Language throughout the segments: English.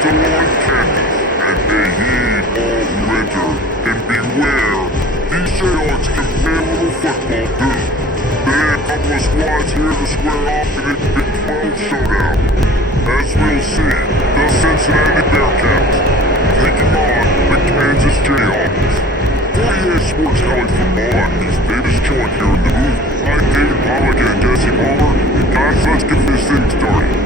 to Lord Kansas, and may heed all who enter, and beware, these Jayhawks can play a little football too. There are a couple of squads here to square off in a Big 12 showdown. As we'll see, the Cincinnati Bearcats taking on the Kansas Jayhawks. 48 Sports College Football, I'm Chris Davis, joined here in the booth. I'm David Pollock and Jesse Palmer, and guys, let's get this thing started.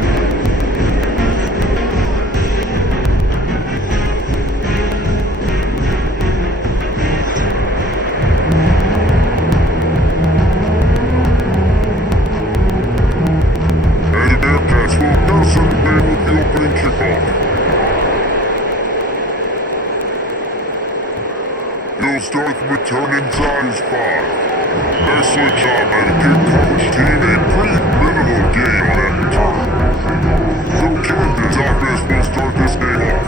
He'll start the return inside his 5. Excellent job by the Duke College team, a pretty minimal gain on that return. So Kansas offense will start this game off.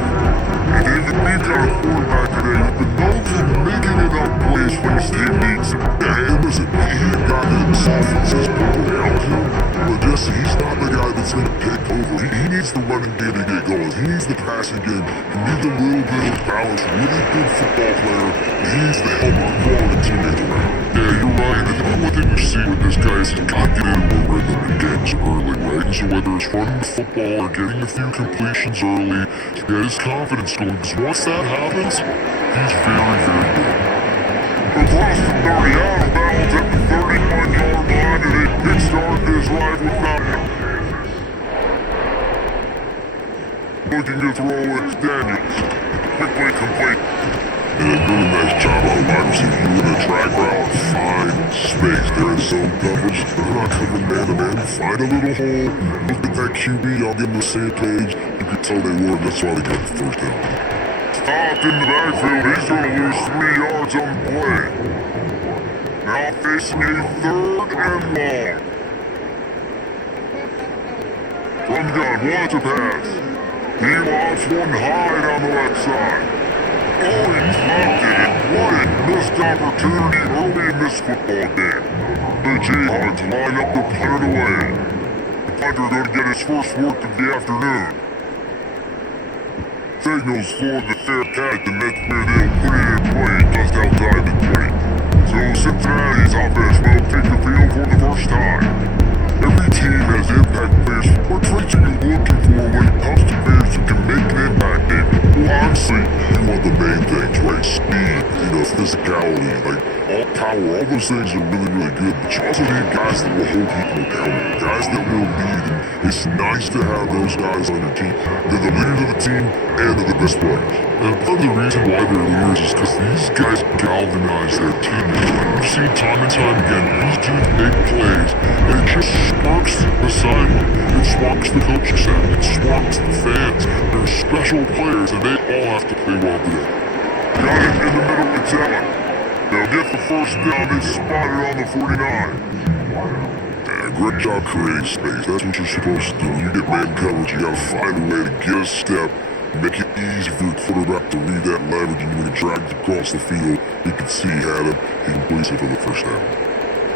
And David, we've got a quarterback today who's been known for making enough plays when his team needs him. And listen, he got this offense is going out him, but Jesse, he's not the guy that's going to take over. He needs the running game to get going. He needs the passing game. He needs a little bit of balance, really good football player. He's the helper quality teammate around. Yeah, you're right. And one thing we see with this guy is he's got to get into a rhythm in games early, right? And so whether it's running the football or getting a few completions early to get his confidence going, because once that happens, he's very, very good. Across the 30, out of bounds at the 31-yard line, and a kick start this drive without him. Looking to throw, it's Daniels. Quickly complete. And a really nice job on wide receiver. You in a drag route, find space. They're in zone coverage. They're not covering man-to-man. Find a little hole. Look at that QB. Y'all get on the same page. You can tell they were. That's why they got the first down. Stopped in the backfield. He's going to lose 3 yards on the play. Now facing a 3rd and long. From gun, wants a pass. He lobs one high down the left side. Oh, he dropped it, and what a missed opportunity early in this football game. The Jayhawks line up to punt it away. The punter going to get his first work of the afternoon. Signals for the Bearcats, and that's where they'll put it in play just outside the 20. So Cincinnati's offense will take the field for the first time. Every team has impact players. What traits are you looking for when it comes to players who can make an impact, David? Well, honestly, you want the main things, right? Speed, physicality, like all power, all those things are really, really good. But you also need guys that will hold people accountable, guys that will lead. And it's nice to have those guys on your team. They're the leaders of the team and they're the best players. And part of the reason why they're leaders is because these guys galvanize their team. We've seen time and time again, these dudes make plays, and it just sparks the sideline. It sparks the coaching staff. It sparks the fans. They're special players, and they all have to play well today. Got it in the middle with talent. They'll get the first down and spot it on the 49. And great job creating space. That's what you're supposed to do. You get man coverage, you gotta find a way to get a step, make it easy for your quarterback to read that leverage, and when he drags across the field, you can see he had him. He completes it for the first down.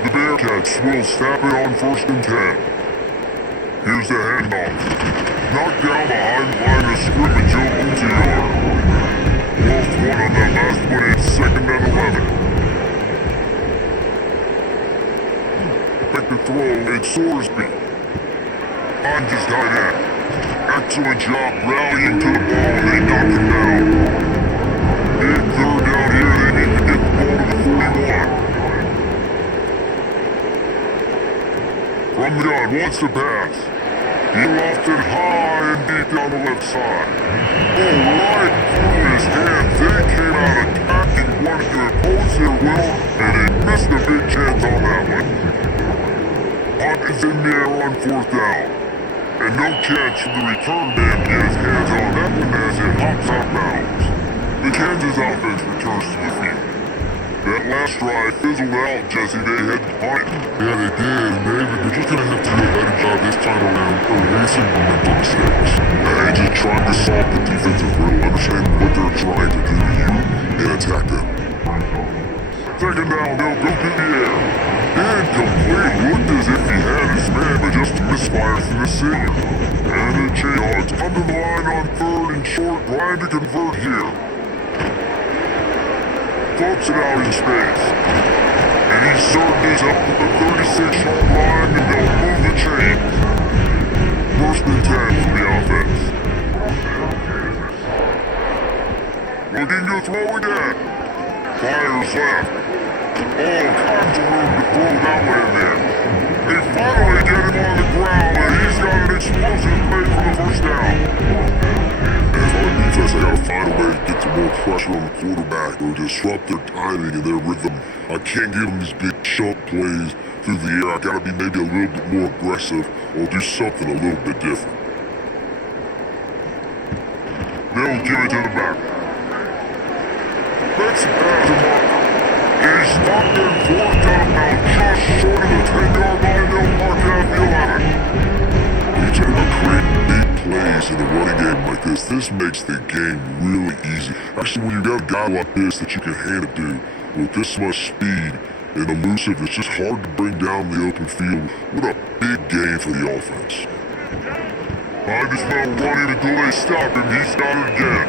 The Bearcats will snap it on 1st and 10. Here's the handoff. Knocked down behind line of scrimmage, Joe owns a yard. Lost one on that last one, it's 2nd and 11. Back to throw, it's Sorsby. On just tight end. Excellent job rallying to the ball, and they knock him down. Big 3rd down here, they need to get the ball to the 41. From the gun, wants to pass. He lofted it high and deep down the left side. Oh, right through his hands. They came out attacking, wanted to impose their will, and they missed a big chance on that one. Hunt is in the air on 4th down. And no chance for the return man to get his hands on that one as it hops out bounds. The Kansas offense returns to the field. That last drive fizzled out, Jesse. They had to punt. Yeah, they did. And they're just going to have to do a better job this time around erasing the mental mistakes. And just trying to solve the defensive riddle, understand what they're trying to do to you, and attack them. 2nd down, they'll go to the air. Incomplete, looked as if he had his man, but just a misfire from the senior. And the Jayhawks come to the line on 3rd and short, trying to convert here. Floats it out in space. And he surges up to the 36-yard line and they'll move the chains. First and 10 for the offense. Looking to throw again. Fires left. All kinds of room to throw that one in there. They finally get him on the ground and he's got an explosive play for the first down. And on defense, I gotta find a way to get some more pressure on the quarterback or disrupt their timing and their rhythm. I can't give them these big chunk plays through the air. I gotta be maybe a little bit more aggressive or do something a little bit different. They'll give it to the back. That's a pass marker. He's stopped in fourth down now, just short of the 10-yard line. They'll mark it at the 11. When you talk about creating big plays in a running game like this makes the game really easy. Actually, when you got a guy like this that you can hand it to with this much speed and elusive, it's just hard to bring down the open field. What a big game for the offense. Might as well run him until they stop him. He's got it again.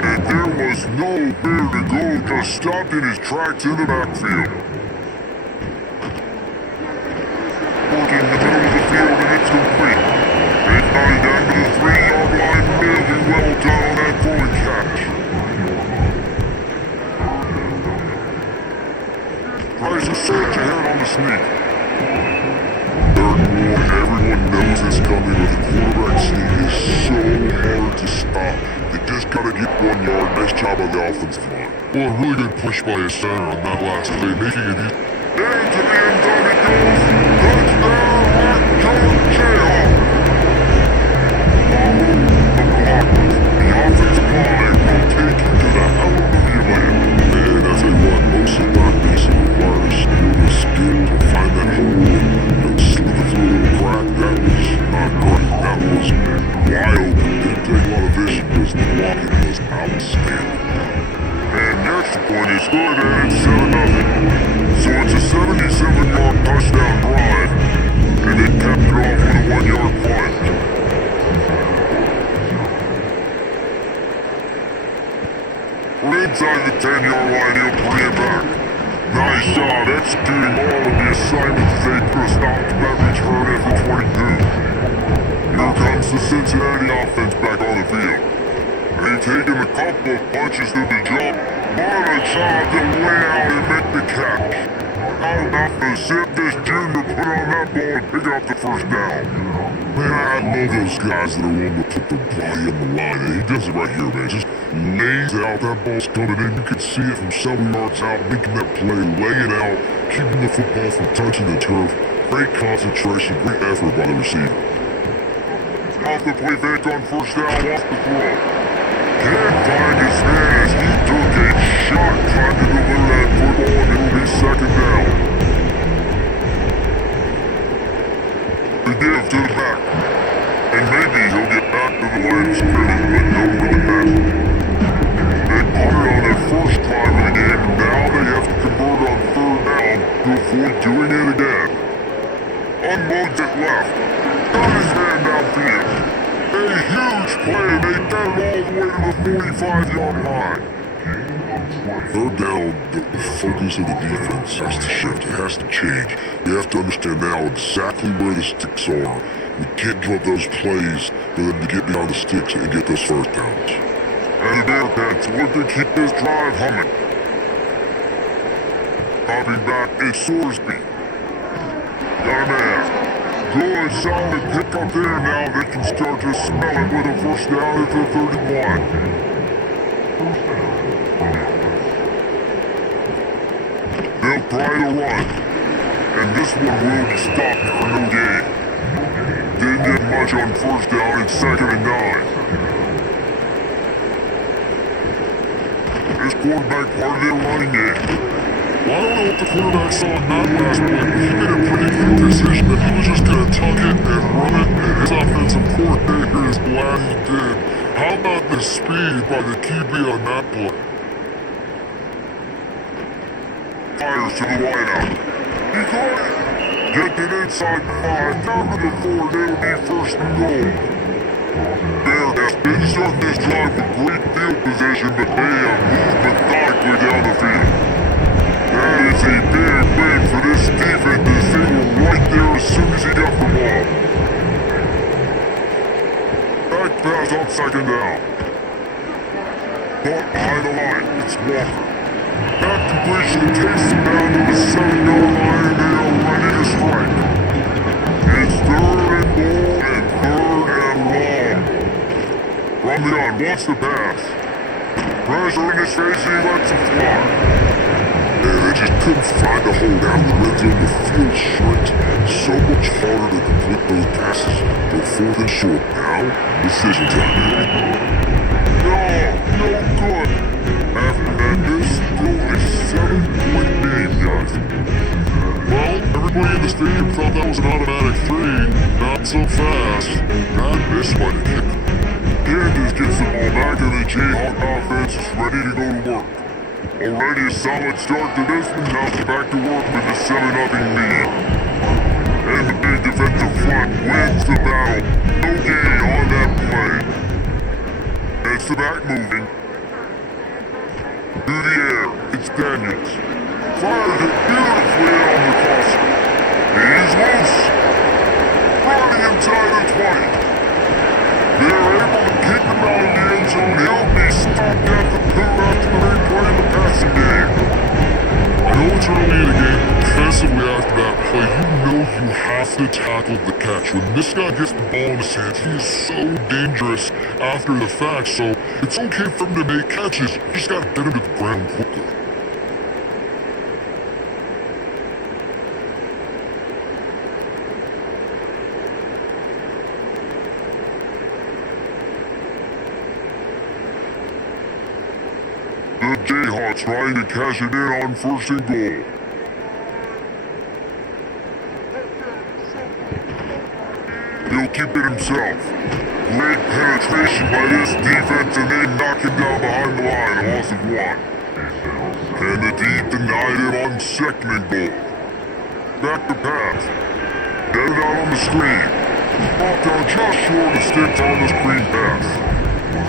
And there was nowhere to go, just stopped in his tracks in the backfield. Working the middle of the field and it's complete. They've got him down to the 3-yard line, really well done on that throwing catch. Tries to surge ahead on the sneak. Third and 1, everyone knows it's coming, but the quarterback sneak is so hard to stop. They just gotta get 1 yard. Nice job on the offensive line. Well, a really good push by his center on that last play, making it easy. Into the end zone it goes. Touchdown, Mark Jayhawk. The block. The offensive line will take you to the hallelujah land. And as I what, most of that basically requires skill to find that hole and slip it through a little crack. That was not great. That was wide open. Didn't take a lot of vision because the blocking was outstanding. And the extra point is good and it's 7-0. So it's a 77-yard touchdown drive. And they capped it off with a 1-yard punt. We're inside the 10-yard line, he'll bring it back. Nice job executing all of the assignments they could have stopped that return at the 22. Here comes the Cincinnati offense back on the field. They've taken a couple of punches to the jump. What a job to lay out and make the catch. How about the zip this junior put on that ball and pick up the first down? Man, I love those guys that are willing to put their body on the line. And he does it right here, man. Just lays it out. That ball's coming in. You can see it from several yards out, making that play, laying out, keeping the football from touching the turf. Great concentration, great effort by the receiver. Off the play fake on first down, off the throw. Can't find his man as he took a shot trying to deliver that football, and it'll be second down. The give to the back. And maybe he'll get back to the line of scrimmage, but no run back. They punted on their first drive of the game, and now they have to convert on third down to avoid doing it again. Unloads it left. Got his man downfield. A huge play, and they got it all the way to the 45-yard line. Third down, the focus of the defense has to shift. It has to change. They have to understand now exactly where the sticks are. We can't give up those plays for them to get behind the sticks and get those first downs. And the Bearcats look to keep this drive humming. Dropping back, it's Sorsby. Got a man. Good, solid pick up there now. They can start to smell it with a first down at the 31. They'll try to run. And this one will be stopped for no gain. Didn't get much on first down. It's 2nd and 9. This quarterback part of their running game. Well, I don't know what the quarterback saw in that last play, but he made a pretty quick decision that he was just going to tuck it and run it, and his offensive coordinator is glad he did. How about the speed by the QB on that play? Fires to the wideout. He got it! Get it inside the 5, down to the 4, it'll be first and goal. Bearcats Didn't start this drive with great field position, but they have moved methodically down the field. That is a big win for this defense as they were right there as soon as he got the ball. Back pass on second down. Caught behind the line, it's Walker. That completion takes them down to the 7-yard line and they are ready to strike. It's third and goal and third and long. From the gun, wants the pass. Pressure in his face and he lets him fly. And they just couldn't find a hole down the red zone. The field shrinks so much harder to complete those passes. But fourth and short now, decision time. No good. After that, this is still a 7-point game, guys. Well, everybody in the stadium thought that was an automatic 3. Not so fast. God, this might have kicked. Kansas gets the ball back and the Jayhawk offense is ready to go to work. Already a solid start to this one. Now it's back to work with the 7-0 lead. And the big defensive front wins the battle. No gain on that play. It's the back moving. Through the air, it's Daniels. Fires it beautifully on the crosser. He's loose. Running inside the 20. They're able to keep him out of the end zone. He'll be stopped at the 2 after the replay in the passing game. I know it's early in the game, but defensively after that play, you know you have to tackle the catch. When this guy gets the ball in his hands, he is so dangerous after the fact, so it's okay for him to make catches. You just gotta get him to the ground quickly. The Jayhawks trying to cash it in on first and goal. He'll keep it himself. Great penetration by this defense and they knock him down behind the line, a loss of 1. And the D denied him on second and goal. Back to pass. Get it out on the screen. Brought down just short of sticks on the screen pass.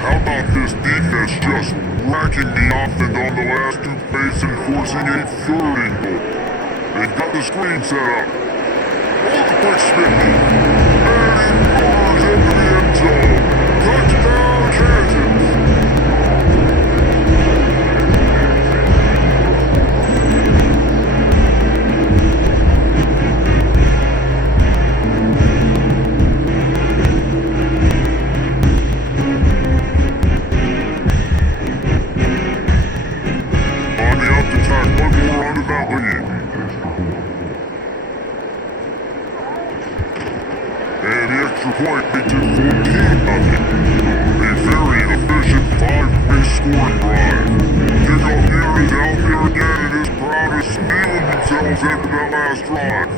How about this defense just racking the offense on the last 2 plays and forcing a third and goal. They've got the screen set up. Oh, the quick spin move. And he roars into the end zone. Touchdown, Kansas. Point into 14-0. A very efficient 5-way scoring drive. Kickoff here is out there again and his crowd is feeling themselves after that last drive.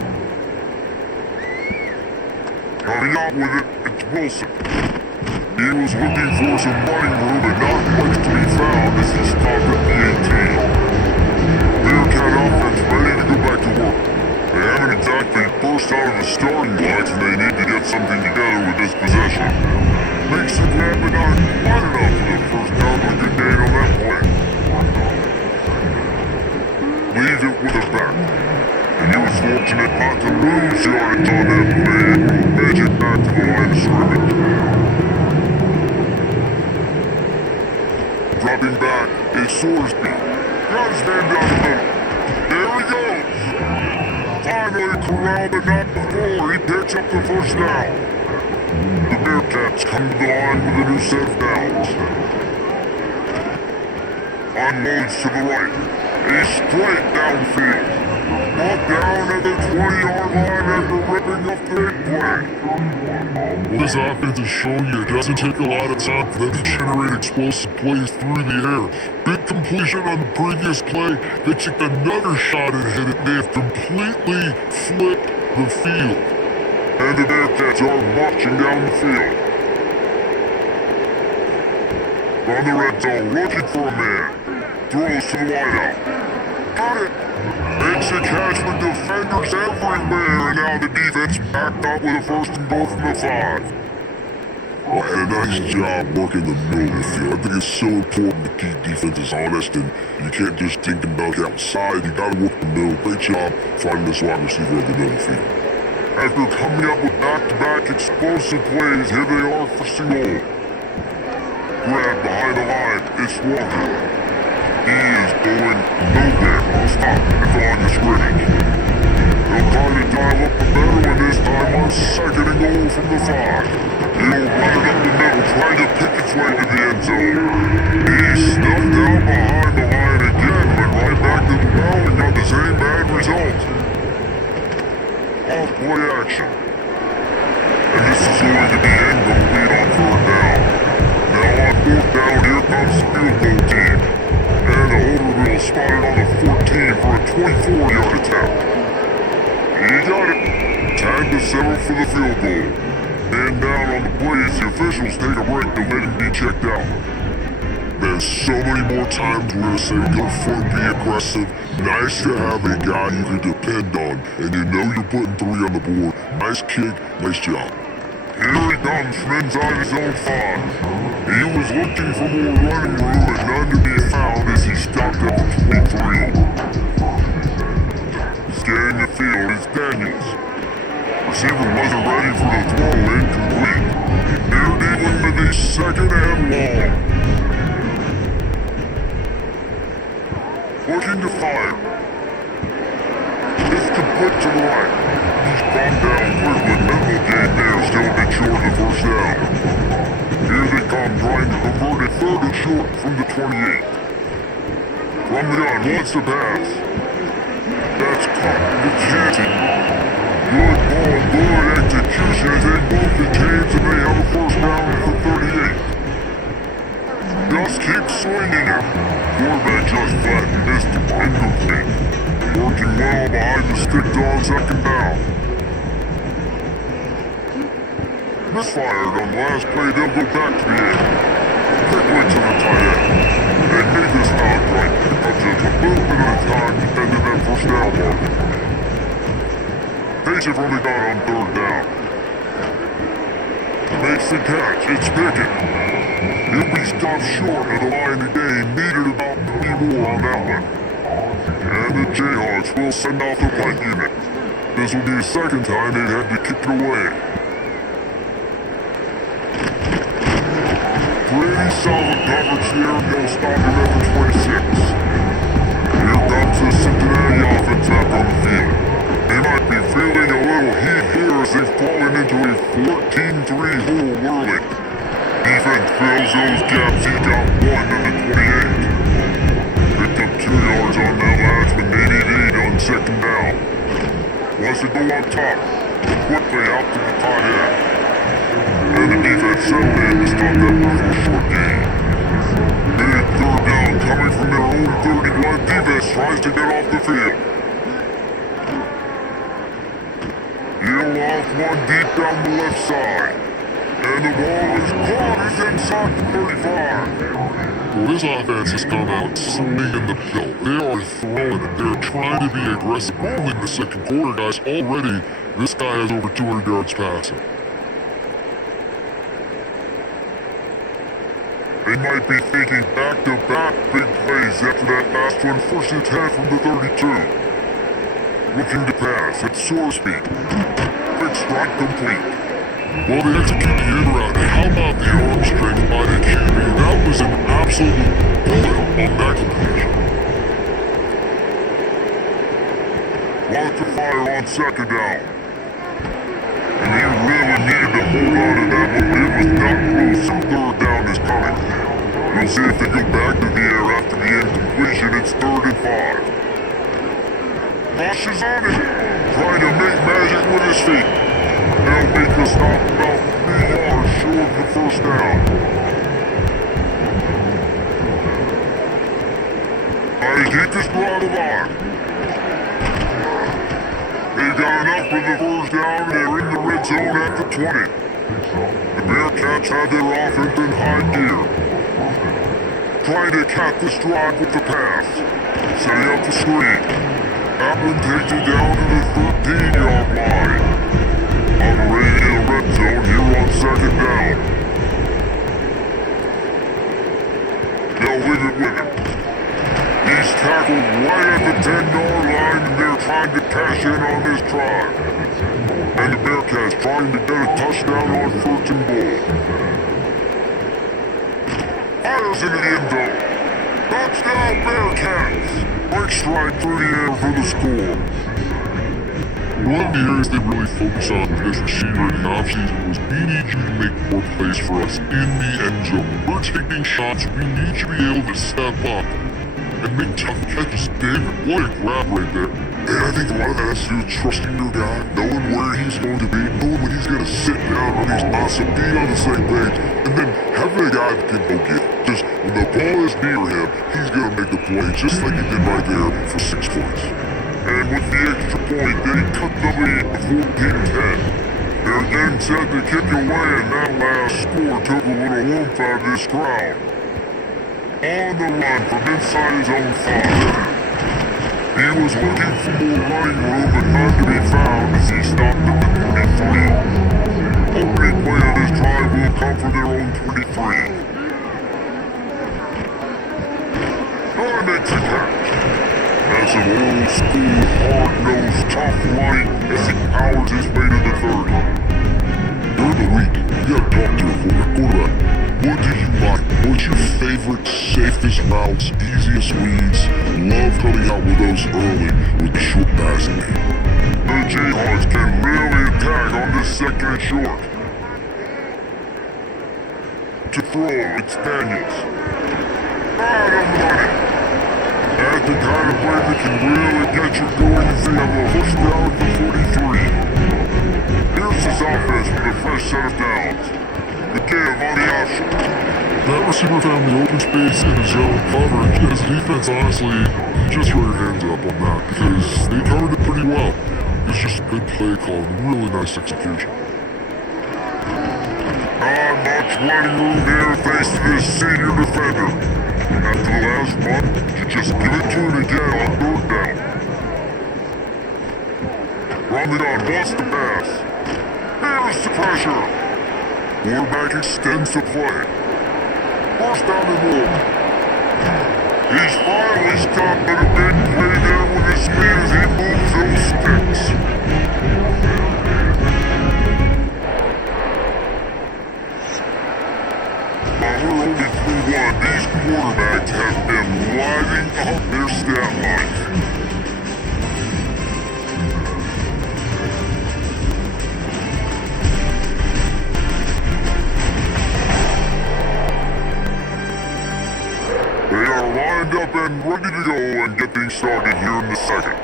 Coming out with it, it's Wilson. He was looking for some running room and not much to be found as he stopped at the 18. Bearcat offense ready to go back to work. They haven't exactly burst out of the starting blocks and they need to get something together with this possession. Makes it glad but not quite enough for the first down with a good gain on that play. Leave it with a back. And he was fortunate not to lose yardage on that play and will edge it back to the line of scrimmage. Dropping back is Sorsby. Got his man down the middle. There he goes. Finally corralled but not before he picks up the first down. The Bearcats come to the line with a new set of downs. Unloads to the right. A straight downfield. Brought down at the 20-yard line after ripping up the big play. Well, this offense is showing you it doesn't take a lot of time for them to generate explosive plays through the air. Big completion on the previous play. They took another shot and hit it. They have completely flipped the field. And the Bearcats are marching down the field. On the red zone, looking for a man. Throws to the wideout. Got it. Makes a catch with defenders everywhere, and now the defense backed up with a first and goal from the 5. Well, and a nice job working the middle of the field. I think it's so important to keep defenses honest, and you can't just think and dunk outside. You gotta work the middle. Great job finding this wide receiver at the middle of the field. After coming up with back-to-back explosive plays, here they are for single. Grab behind the line, it's Walker. He is going nowhere. Stop at the line of scrimmage. They'll try to dial up the better one this time on second and goal from the 5. He'll run it up the middle, trying to pick its way to the end zone. He snuffed out behind the line again, went right back to the well and got the same bad result. Off-play action. And this is going to be incomplete on 3rd down. Now on 4th down, here comes the field goal team. And the Holderville spotted on the 14 for a 24-yard attempt. He got it. Time to settle for the field goal. And down on the plays, the officials take a break to let him be checked out. There's so many more times we're gonna say go for it, be aggressive. Nice to have a guy you can depend on, and you know you're putting 3 on the board. Nice kick, nice job. Here he comes from inside his own 5. He was looking for more running room, but none to be found as he stopped at the 23. Scanning the field is Daniels. Receiver wasn't ready for the throw, incomplete. They're dealing with a 2nd and long. Looking to fire. It's complete to the right. He's bombed down quickly. Mental gain there, still a bit short of the 1st down. Here they come, trying to convert it 3rd and short from the 28. From the gun, wants to pass. That's caught with Jansen. Good ball, good execution as they both the teams and they have a 1st down at the 38. Just keep swinging it. Quarterback just flat and missed incomplete. Working well behind the stick on 2nd down. Misfired on the last play, they'll go back to the end. Quickly to the tight end. They made this not right. Up just a little bit at a time, defending that 1st down marker. Pace it from the gun on 3rd down. Makes the catch, it's Pickett. He'll be stopped short of the line today, needed about 3 more on that one. And the Jayhawks will send out the punt unit. This will be the 2nd time they've had to kick it away. Pretty solid coverage here, they'll stop him at the 26. Here comes the Cincinnati offense back on the field. They might be feeling a little heat here as they've fallen into a 14-3 hole early. Defense fills those gaps, he got 1 to the 28. Picked up 2 yards on that last one, they need 8 on 2nd down. Wants to go up top, quickly out to the tight end. And the defense settled in to stop that one for a short gain. Big 3rd down coming from their own 31. Defense tries to get off the field. He'll off one deep down the left side. And the ball is caught. He's inside the 35. Well, this offense has come out swinging the pill. They are throwing it. They're trying to be aggressive. Only in the 2nd quarter, guys. Already, this guy has over 200 yards passing. They might be thinking back-to-back big plays after that last one. 1st and 10 from the 32. Looking to pass at soar speed. Big strike complete. Well, they execute the in route. And how about the arm strength by the QB? That was an absolute bullet on that completion. Want to fire on 2nd down. And he really needed to hold on to that one. It was not close, so 3rd down is coming. We'll see if they go back to the air after the incompletion. It's 3rd and 5. Bosch is on it, trying to make magic with his feet. They'll make the stop about 3 yards short of the 1st down. I keep this drive alive. They got enough for the 1st down, and they're in the red zone at the 20. The Bearcats have their offense in high gear. Trying to cap this drive with the pass. Setting up the screen. That one takes it down to the 13-yard line. Operating in the red zone here on 2nd down. And the Bearcats trying to get a touchdown on 1st and goal. Fires into the end zone. Touchdown Bearcats! Breaks right through the air for the score. One of the areas they really focus on with this receiver in the offseason was we need you to make more plays for us in the end zone. We're taking shots, we need you to be able to step up and make tough catches. David, what a grab right there. And I think a lot of that has to do with trusting your guy, knowing where he's going to be, knowing when he's going to sit down, when he's not, so being on the same page, and then having a guy that can go get it. Just when the ball is near him, he's going to make the play just like he did right there for 6 points. And with the extra point, they cut the lead to 14-10. They're getting set to kick away, and that last score took a little warmth out of this crowd. On the run from inside his own 5. He was looking for more running room, but none to be found as he stopped at the 23. Opening play of this drive will come from their own 23. Now makes a catch. That's an old school, hard-nosed, tough line as he powers his way to the 30. During the week, you gotta talk to your quarterback. What do you like? What's your favorite, safest routes, easiest reads? Love coming out with those early with the short passing game. The Jayhawks can really attack on this 2nd and short. To throw, it's Daniels. Out of money. That's the kind of play that can really get you going if you have a first down at the 43. Here's his offense with a fresh set of downs. The give on the option. That receiver found the open space in his zone coverage. His defense, honestly, just throw your hands up on that because they covered it pretty well. It's just a good play call, really nice execution. Not much running room here thanks to this senior defender. After the last run, you just give it to him again on 3rd down. Run the gun, wants the pass. Here's the pressure. Quarterback extends the play. 1st down and more. He's finally stopped at a big play there with his speed as he moves those sticks. While we're only through 1, these quarterbacks have been lighting up their stat lines. Lined up and ready to go and get things started here in the 2nd.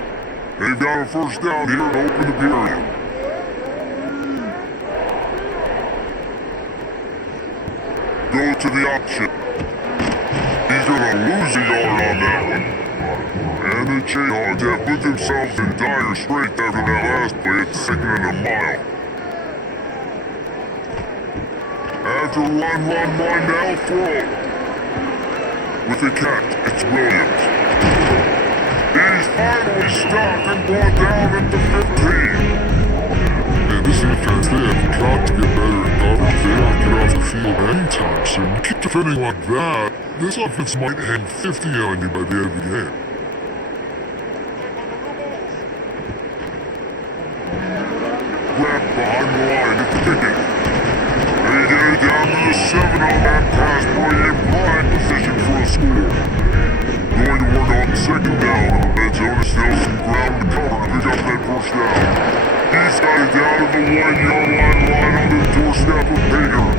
They've got a 1st down here to open the period. Go to the option. He's gonna lose a yard on that one. And the Jayhawks have put themselves in dire straits after that last play at 2nd and a mile. After run, now throw. With the catch, it's Williams. He's finally stopped and brought down at the 15. Man, this defense, they have got to get better in coverage. They don't get off the field anytime soon. You keep defending like that, this offense might hang 50 on you by the end of the game. Grabbed behind the line at the ticket. They get it down to the 7 on that pass play in prime position for a score. Going to work on 2nd down in the red zone. Still some ground to cover to pick up that 1st down. He's got it down to the 1-yard line right on the doorstep of Baker.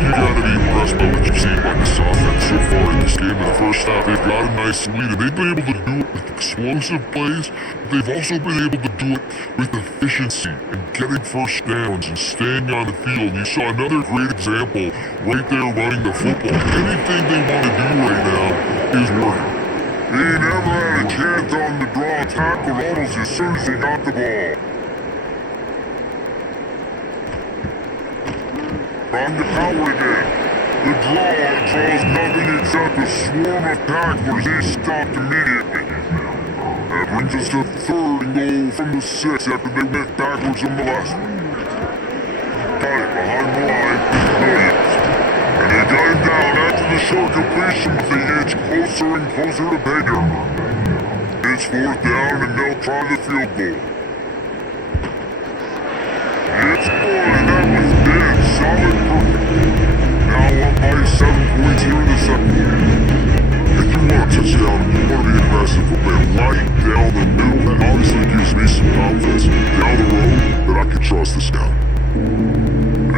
You gotta be impressed by what you've seen by this offense so far in this game. In the 1st half, they've got a nice lead, and they've been able to do it with explosive plays. They've also been able to do it with efficiency and getting 1st downs and staying on the field. You saw another great example right there running the football. Anything they want to do right now is working. He never had a chance on the draw tackle almost as soon as he got the ball. Trying to power it in. The draw draws nothing except a swarm of tacklers. He stopped immediately. That brings us to 3rd and goal from the 6 after they went backwards on the last one. Got it behind the line with Williams. And they got him down after the short completion with the edge closer and closer to Baker. It's 4th down and they'll try the field goal. 7 points here in the second quarter. If you want a touchdown, you want to be aggressive, but man, right down the middle, that obviously gives me some confidence down the road that I can trust this guy.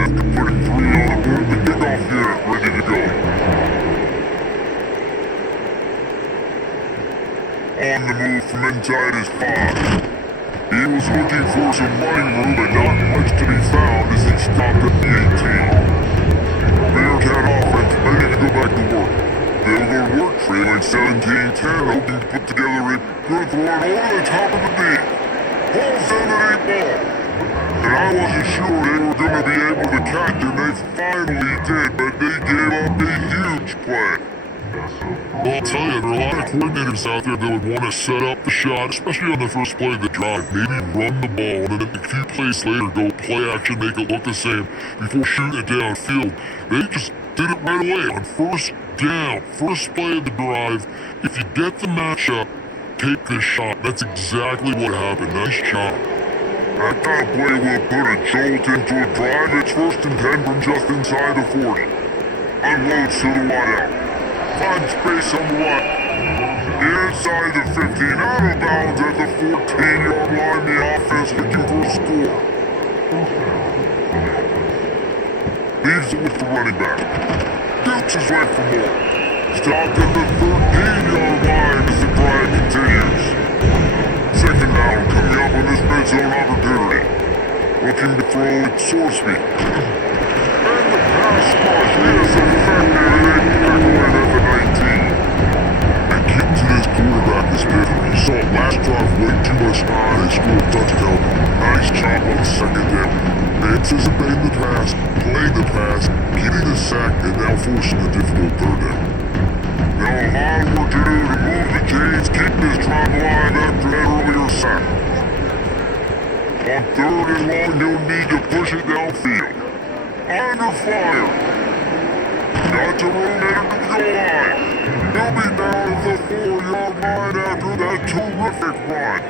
After putting 3 on the board, the kickoff unit ready to go. On the move from inside his 5. He was looking for some running room, but not much to be found as he stopped at the 18. Bearcat offense ready to go back to work. They'll go to work, trailing 17-10, hoping to put together a good throw over the top of the beat. Pulls down the 8 ball. And I wasn't sure they were going to be able to catch him. They finally did, but they gave up a huge play. Well, I'll tell you, there are a lot of coordinators out there that would want to set up the shot, especially on the first play of the drive. Maybe run the ball, and then a few plays later go play action, make it look the same before shooting it downfield. They just did it right away on first down, first play of the drive. If you get the matchup, take the shot. That's exactly what happened. Nice job. That kind of play will put a jolt into a drive. It's 1st and 10 from just inside the 40. Unloads to the wideout. Finds space on the right. Inside the 15, out of bounds at the 14-yard line. The offense looking for a score. Leaves it with the running back. Dukes his way for more. Stopped at the 13-yard line as the drive continues. 2nd down coming up on this red zone opportunity. Looking to throw at Sorsby. And the pass rush is effective. They tackle it at the 19. And getting to this quarterback is different. You saw last drive way too much time. They scored a touchdown. Nice job on the 2nd down. Anticipating the pass, playing the pass, getting the sack, and now forcing the difficult 3rd down. Now a lot of work to do to move the chains, keep this drive alive after that earlier sack. On 3rd and long, he'll need to push it downfield. Under fire. Got to roll it into the goal line. He'll be down at the 4-yard line after that terrific run.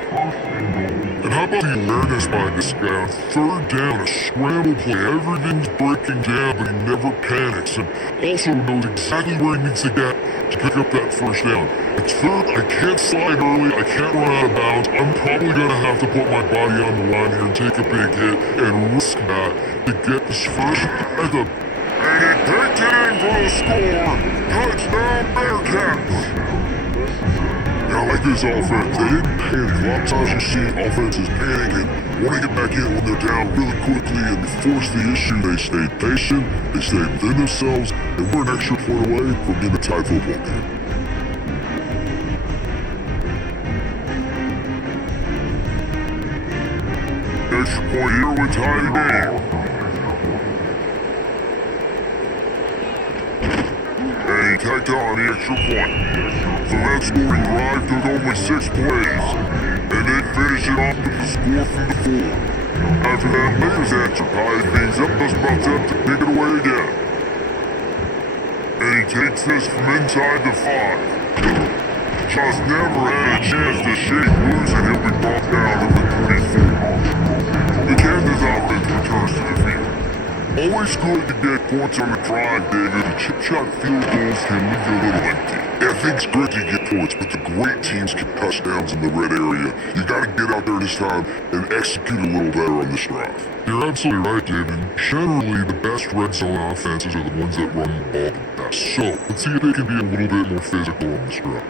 And how about the awareness behind this guy on 3rd down, a scramble play. Everything's breaking down, but he never panics, and also knows exactly where he needs to get to pick up that 1st down. It's 3rd, I can't slide early, I can't run out of bounds. I'm probably gonna have to put my body on the line here and take a big hit and risk that to get this 1st at the... And he takes it in for the score. Touchdown Bearcats. I like this offense. They didn't panic. A lot of times you see offenses panicking, want to get back in when they're down really quickly and force the issue. They stayed patient, they stayed within themselves, and we're an extra point away from getting a tied football game. Extra point here with tie the game. And he tacked on the extra point. So that scoring drive took only 6 plays, and they finish it off with the score from the 4. After that latest answer tied things up, was about to pick it away again. And he takes this from inside the 5. Just never had a chance to shake loose, and he'll be brought down at the 24. The Kansas offense returns to the field. Always good to get points on the drive, David. The chip shot field goals can leave you a little empty. Yeah, things great to get points, but the great teams get touchdowns in the red area. You gotta get out there this time and execute a little better on this drive. You're absolutely right, David. Generally, the best red zone offenses are the ones that run the ball the best. So, let's see if they can be a little bit more physical on this drive.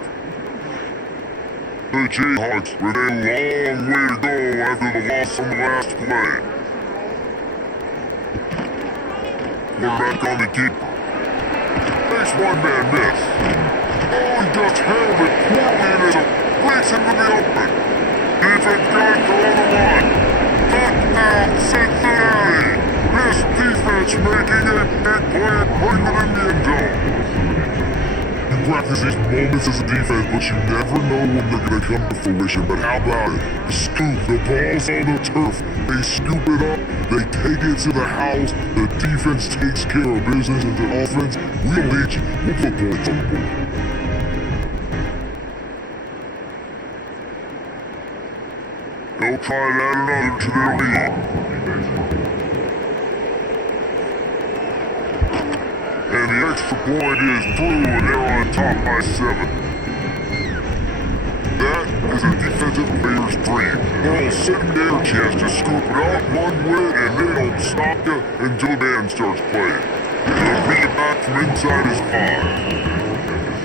The Jayhawks with a long way to go after the loss on the last play. Quarterback on the keeper. Makes 1-man miss. Oh, he just handled it poorly and as it breaks into the open. Defense got it on the line. Touchdown, Cincinnati. This defense making a big play and putting it in the end zone. You practice these moments as a defense, but you never know when they're going to come to fruition. But how about it? The scoop, the ball's on the turf. They scoop it up, they take it to the house. The defense takes care of business, and the offense, we'll lead you. We'll put points on the board. They'll try that another to their lead. And the extra point is through and they're on top by 7. That is a defensive player's dream. Ball sitting there, chance to scoop it out one way and they don't stop you until the band starts playing. They'll beat it back from inside his 5.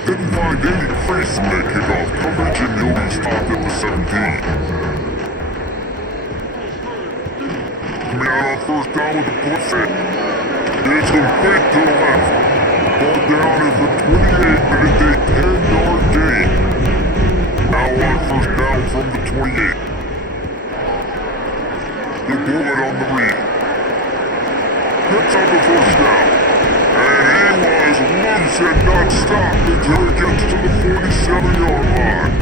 Didn't find any crease in that kickoff coverage and he'll be stopped at the 17. Coming out on first down with the push fake. It's complete to the left. Ball down at the 28 and it's a 10-yard gain. Now on first down from the 28. They blow it on the read. Picks up the first down. And he was loose and not stopped until he gets to the 47-yard line.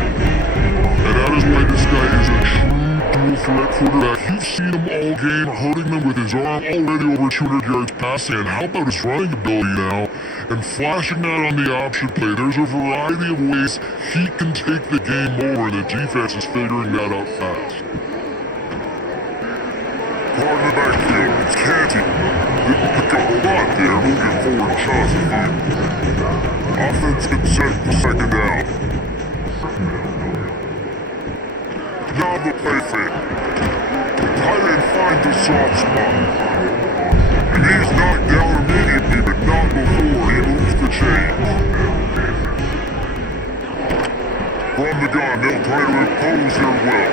And that is why this guy is a true dual threat quarterback. You've seen him all game, hurting them with his arm, already over 200 yards passing. And how about his running ability now? And flashing that on the option play. There's a variety of ways he can take the game over, and the defense is figuring that out fast. Caught in the backfield, it's Canty. Didn't pick up a lot there, moving forward just a few. Offense gets set for second down. Now the play fake. Tight end finds a soft spot. And he's knocked down immediately, but not before he moves the chains. From the gun, they'll try to impose their will.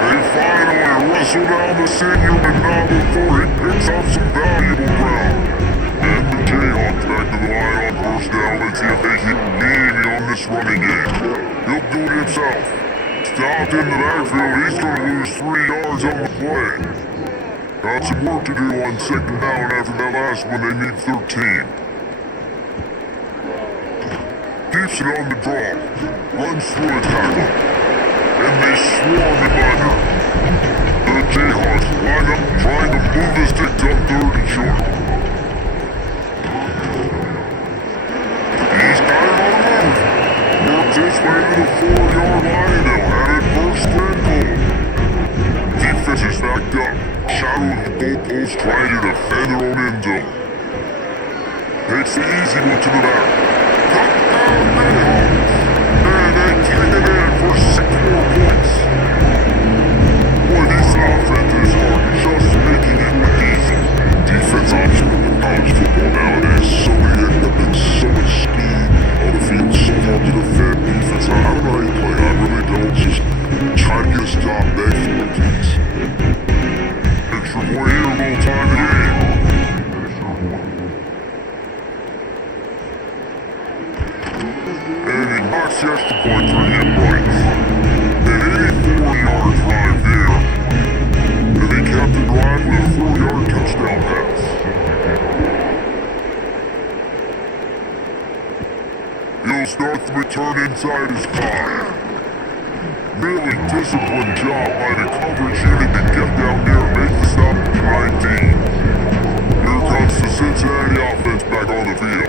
They finally wrestle down the senior, but not before he picks up some valuable ground. And the Jayhawks back to the line on first down. Let's see if they keep leaning on this running game. He'll do it himself. Stopped in the backfield, he's going to lose 3 yards on the play. Got some work to do on second down after that last one. They need 13. Keeps it on the draw. Runs through a tackle. And they swarm him under. The Jayhawks line up trying to move the sticks on 3rd and short. He's got it on the move. Works his way to the 4-yard line. They'll have it first and goal. Defense is backed up. Shadow of the goalpost trying to defend their own end zone. Takes the easy one to the back. Touchdown Jayhawks! And they take it in for 6 more points. Boy, this offense are just making it look easy. Defense option in college football nowadays. So many and so much speed on the field. So hard to defend defense. I don't know how you play. I really don't. Just try to get a stop. Beg for it, please. Extra point here, a little time to game. And he knocks the extra point through the uprights. An 84-yard drive there. And they capped the drive with a 4-yard touchdown pass. He'll start the return inside his 5. Really disciplined job by the coverage unit to get down there and make the stop at the 19. Here comes the Cincinnati offense back on the field.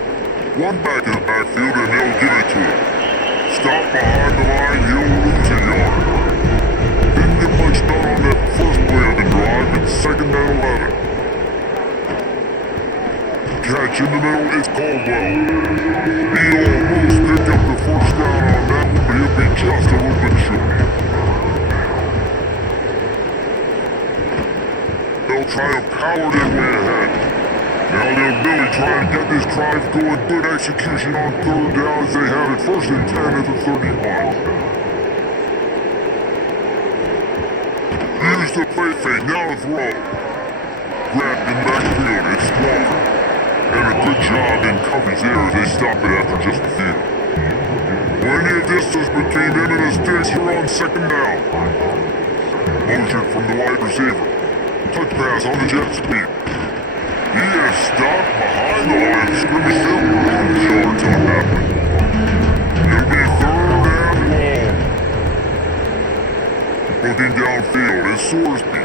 One back in the backfield and they'll give it to him. Stop behind the line, he'll lose a yard. Didn't get much done on that first play of the drive, it's second and 11. Catch in the middle is Caldwell. He almost picked up the first down on that one, but he'll be just a little bit short. They'll try to power their way ahead. Now they'll really try to get this drive going. Good execution on 3rd down as they have it first and 10 at the 31. Use the play fake, now to throw. Grabbed in backfield, it's Walker. And a good job in coverage there as they stop it after just a few. Plenty of distance between him and the sticks here on second down. Motion from the wide receiver. Touch pass on the jet sweep. He is stopped behind the line of scrimmage. Still 1 yard to the happen. It'll be 3rd and long. Looking downfield is Sorsby.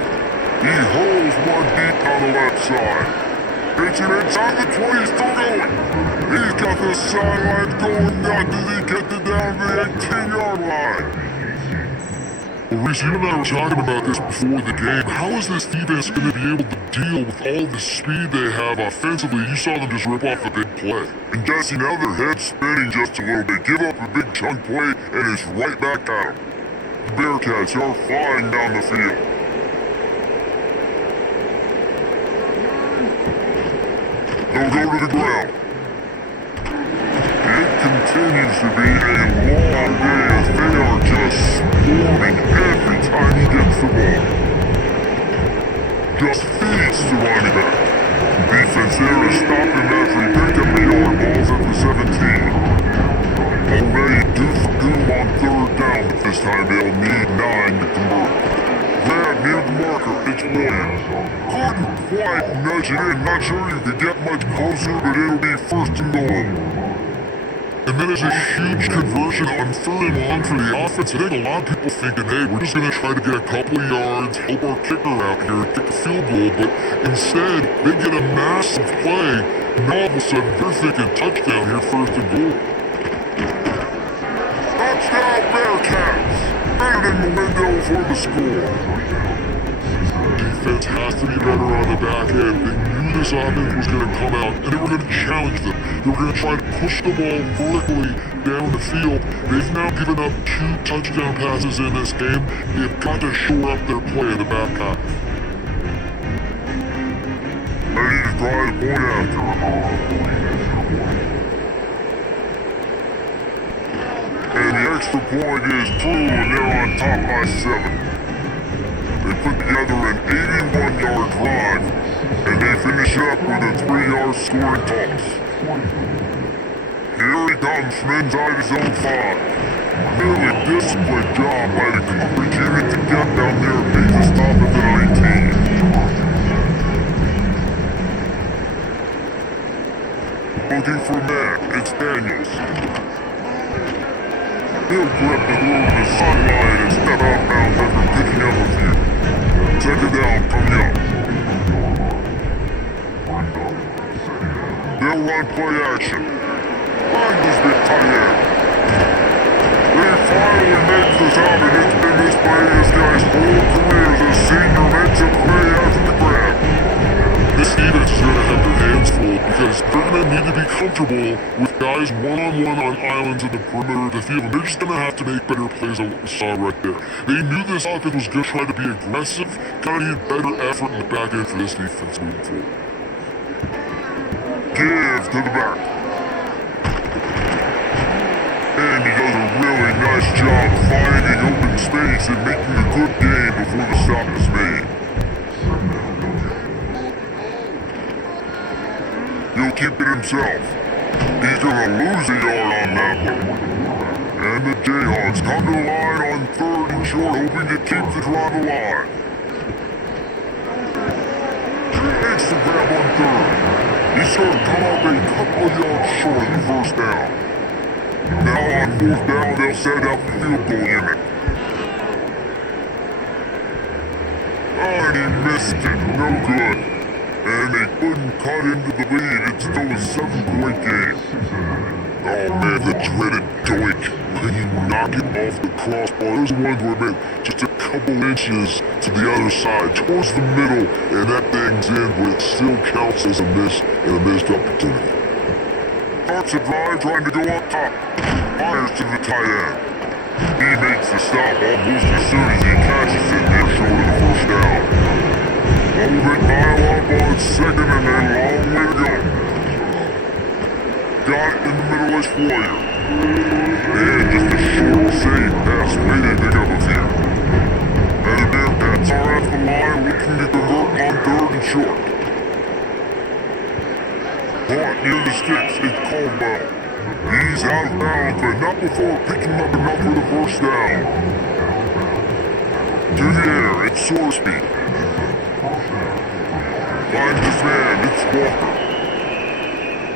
He holds one deep on the left side. Takes him inside the 20, still going. He's got the sidelines going. Now does he get it down to the 18-yard line? Reese, you and I were talking about this before the game. How is this defense going to be able to deal with all the speed they have offensively? You saw them just rip off a big play. And Jesse, now their head's spinning just a little bit. Give up a big chunk play, and it's right back at them. The Bearcats are flying down the field. They'll go to the ground. It continues to be a long day as they are just swarming every time he gets the ball. Just feeds the running back. Defense there is stopping after he picked up the yard balls at the 17. Already 2 for 2 on 3rd down, but this time they'll need 9 to convert. There, near the marker, it's Williams. Couldn't quite nudge it in. Not sure you could get much closer, but it'll be 1st and goal. And then there's a huge conversion on 3rd and long for the offense. I think a lot of people thinking, hey, we're just going to try to get a couple of yards, help our kicker out here, kick a field goal. But instead, they get a massive play. Now all of a sudden, they're thinking touchdown here, 1st and goal. Touchdown Bearcats! Better than the window for the score. Defense has to be better on the back end. They knew this offense was going to come out, and they were going to challenge them. They were going to try to push the ball vertically down the field. They've now given up 2 touchdown passes in this game. They've got to shore up their play in the back half. Ready to try the point after. And the extra point is through, and they're on top by 7. They put together an 81-yard drive, and they finish up with a 3-yard scoring toss. Here he comes from inside his own 5. Really disciplined job by the coverage unit to get down there and make the stop at the 19. Looking for Matt, it's Daniels. He'll grip the glue of the sunlight and step outbounds after picking up a few. 2nd down coming up. They'll run play action. Find this big tight end. They finally make the stop, and it's been this way this guy's whole career as a senior makes a play after the grab. This defense is going to have their hands full because they're going to need to be comfortable with guys one-on-one on islands in the perimeter of the field. And they're just going to have to make better plays on what we saw right there. They knew this offense was going to try to be aggressive. Kind of need better effort in the back end for this defense moving forward. Give to the back. And he does a really nice job finding open space and making a good gain before the stop is made. He'll keep it himself. He's gonna lose a yard on that one. And the Jayhawks come to the line on 3rd and short, hoping to keep the drive alive. Makes the grab on 3rd. He's gonna come up a couple of yards short of the 1st down. Now on 4th down, they'll set up the field goal unit. Oh, and he missed it. No good. And they couldn't cut into the lead. It's still a 7-point game. Oh man, the dreaded doink when you knock it off the crossbar. Those ones were meant just a couple inches to the other side, towards the middle, and that thing's in, but it still counts as a miss and a missed opportunity. Starts a drive trying to go up top. Fires to the tight end. He makes the stop almost as soon as he catches it near short of the 1st down. Over mile up on 2nd and then long way to go. Got it in the middle as Warrior. And just a short save pass waiting to pick up a few. And the Bearcats are at the line looking to convert on 3rd and short. Caught near the sticks, it's Caldwell. He's out of bounds, but not before picking up enough for the 1st down. To the air, it's Sorsby. Finds his man, it's Walker.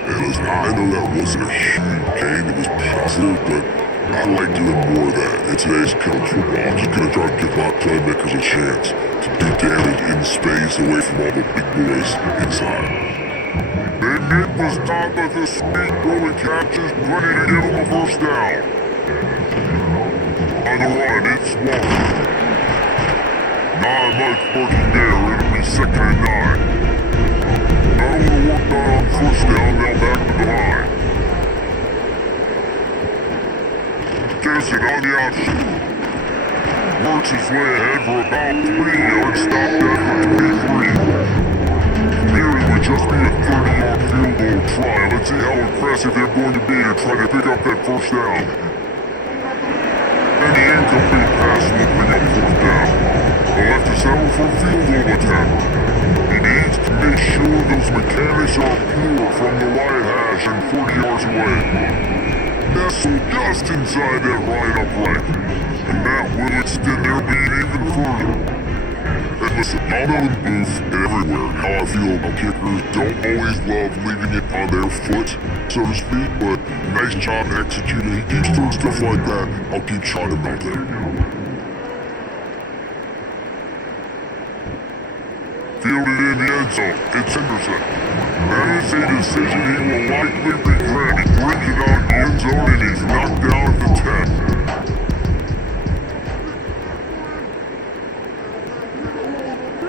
Hey, listen, I know that wasn't a huge gain, it was positive, but I like doing more of that. In today's college football, I'm just going to try to give my playmakers a chance to do damage in space away from all the big boys inside. They make the stop at the speed throwing catches, ready to give him a 1st down. On the run, it's Walker. Not much working there, it'll be 2nd and 9. Now we'll work that on 1st down, now back to the line. Gibson on the option. Works his way ahead for about 3 yards, stopped there for 23. From here it would just be a 30-yard field goal try. Let's see how impressive they're going to be to try to pick up that 1st down. And the incomplete pass will bring up 4th down. They'll have to settle for a field goal attempt. He needs to make sure those mechanics are pure from the right hash and 40 yards away. Nestled just inside that right upright. And that will extend their lead even further. And listen, I know in the booth and everywhere how I feel about kickers don't always love leaving it on their foot, so to speak, but nice job executing. He keeps doing stuff like that. I'll keep trying him out there. Fielded in the end zone, it's Henderson. That is a decision he will likely regret. He brings it out of the end zone and he's knocked down at the 10.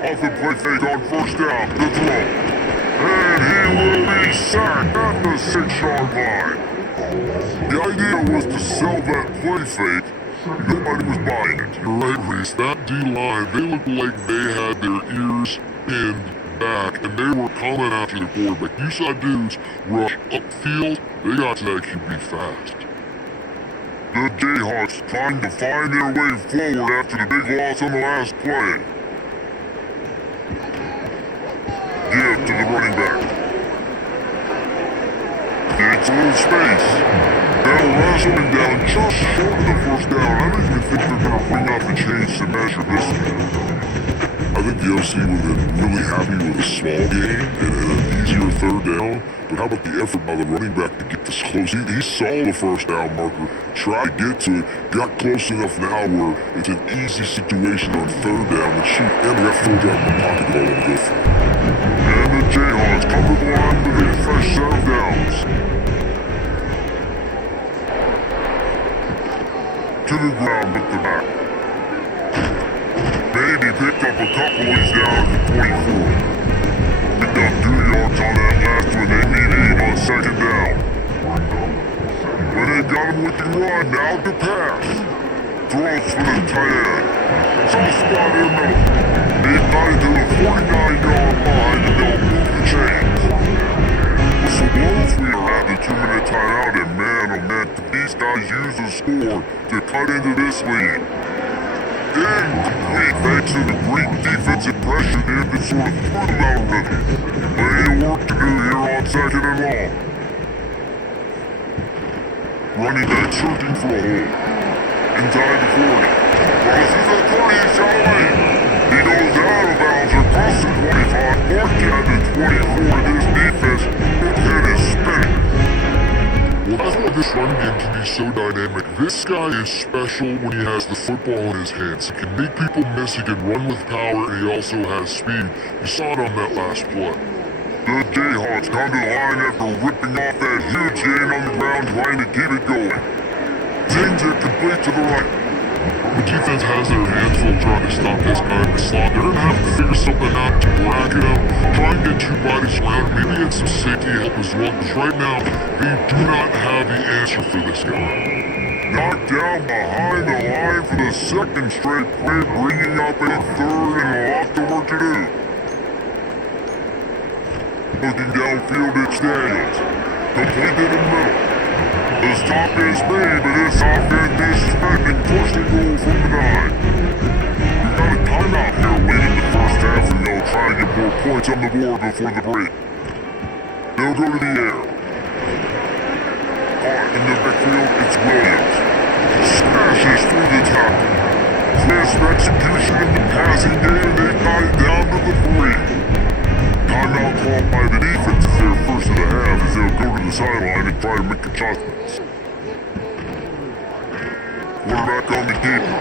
Off the play fake on 1st down, the throw. And he will be sacked at the 6-yard line. The idea was to sell that play fake. Nobody was buying it. You're right, Reese. That D-line, they looked like they had their ears pinned back, and they were coming after the quarterback. You saw dudes rush upfield. They got to that QB fast. The Jayhawks trying to find their way forward after the big loss on the last play. Give to the running back. Takes a little space. They'll wrestle him down just short of the 1st down. I don't even think they're going to bring out the chains to measure this. I think the OC would have been really happy with a small game and an easier 3rd down. But how about the effort by the running back to get this close? He saw the 1st down marker, tried to get to it, got close enough now where it's an easy situation on 3rd down and shoot. And we got 4 down in the pocket that I want to go for. And the Jayhawks come to the line with a fresh set of downs. To the ground with the back. Maybe picked up a couple, he's down at the 24. Picked up 2 yards on that last one, they need 8 on 2nd down. But they got him with the run, now to pass. Throws for the tight end. Some spot in the middle. They've got it to the 49-yard line and they'll move the chains. Whistle blows, we are at the 2-minute timeout, and man, oh man, these guys use the score to cut into this lead. Incomplete thanks to the great defensive pressure there that sort of threw them out of rhythm. Plenty of work to do here on 2nd and long. Running back searching for a hole. Inside the 40. Crosses the 30 shot lane. He goes out of bounds across the 25. Marked at the 24. This defense, their head is spinning. Well, that's why this run game can be so dynamic. This guy is special when he has the football in his hands. He can make people miss, he can run with power, and he also has speed. You saw it on that last play. The Jayhawks come to the line after ripping off that huge gain on the ground, trying to keep it going. Zings it complete to the right. The defense has their hands full trying to stop this guy in the slot. They're going to have to figure something out to bracket him, try and get 2 bodies around, maybe get some safety help as well, because right now, they do not have the answer for this guy. Knocked down behind the line for the 2nd straight play, bringing up a 3rd and a lot of work to do. Looking downfield, it's Daniels. Complete in the middle. The stop is made, but this offense is spending 1st and goal from the 9. We've got a timeout here late in the 1st half, and they'll try to get more points on the board before the break. They'll go to the air. Caught in the backfield, it's Williams. Smashes through the tackle. Crisp execution in the passing game, they got it down to the 3. Timeout called by the defense is their 1st of the half as they'll go to the sideline and try to make adjustments. Quarterback on the keeper.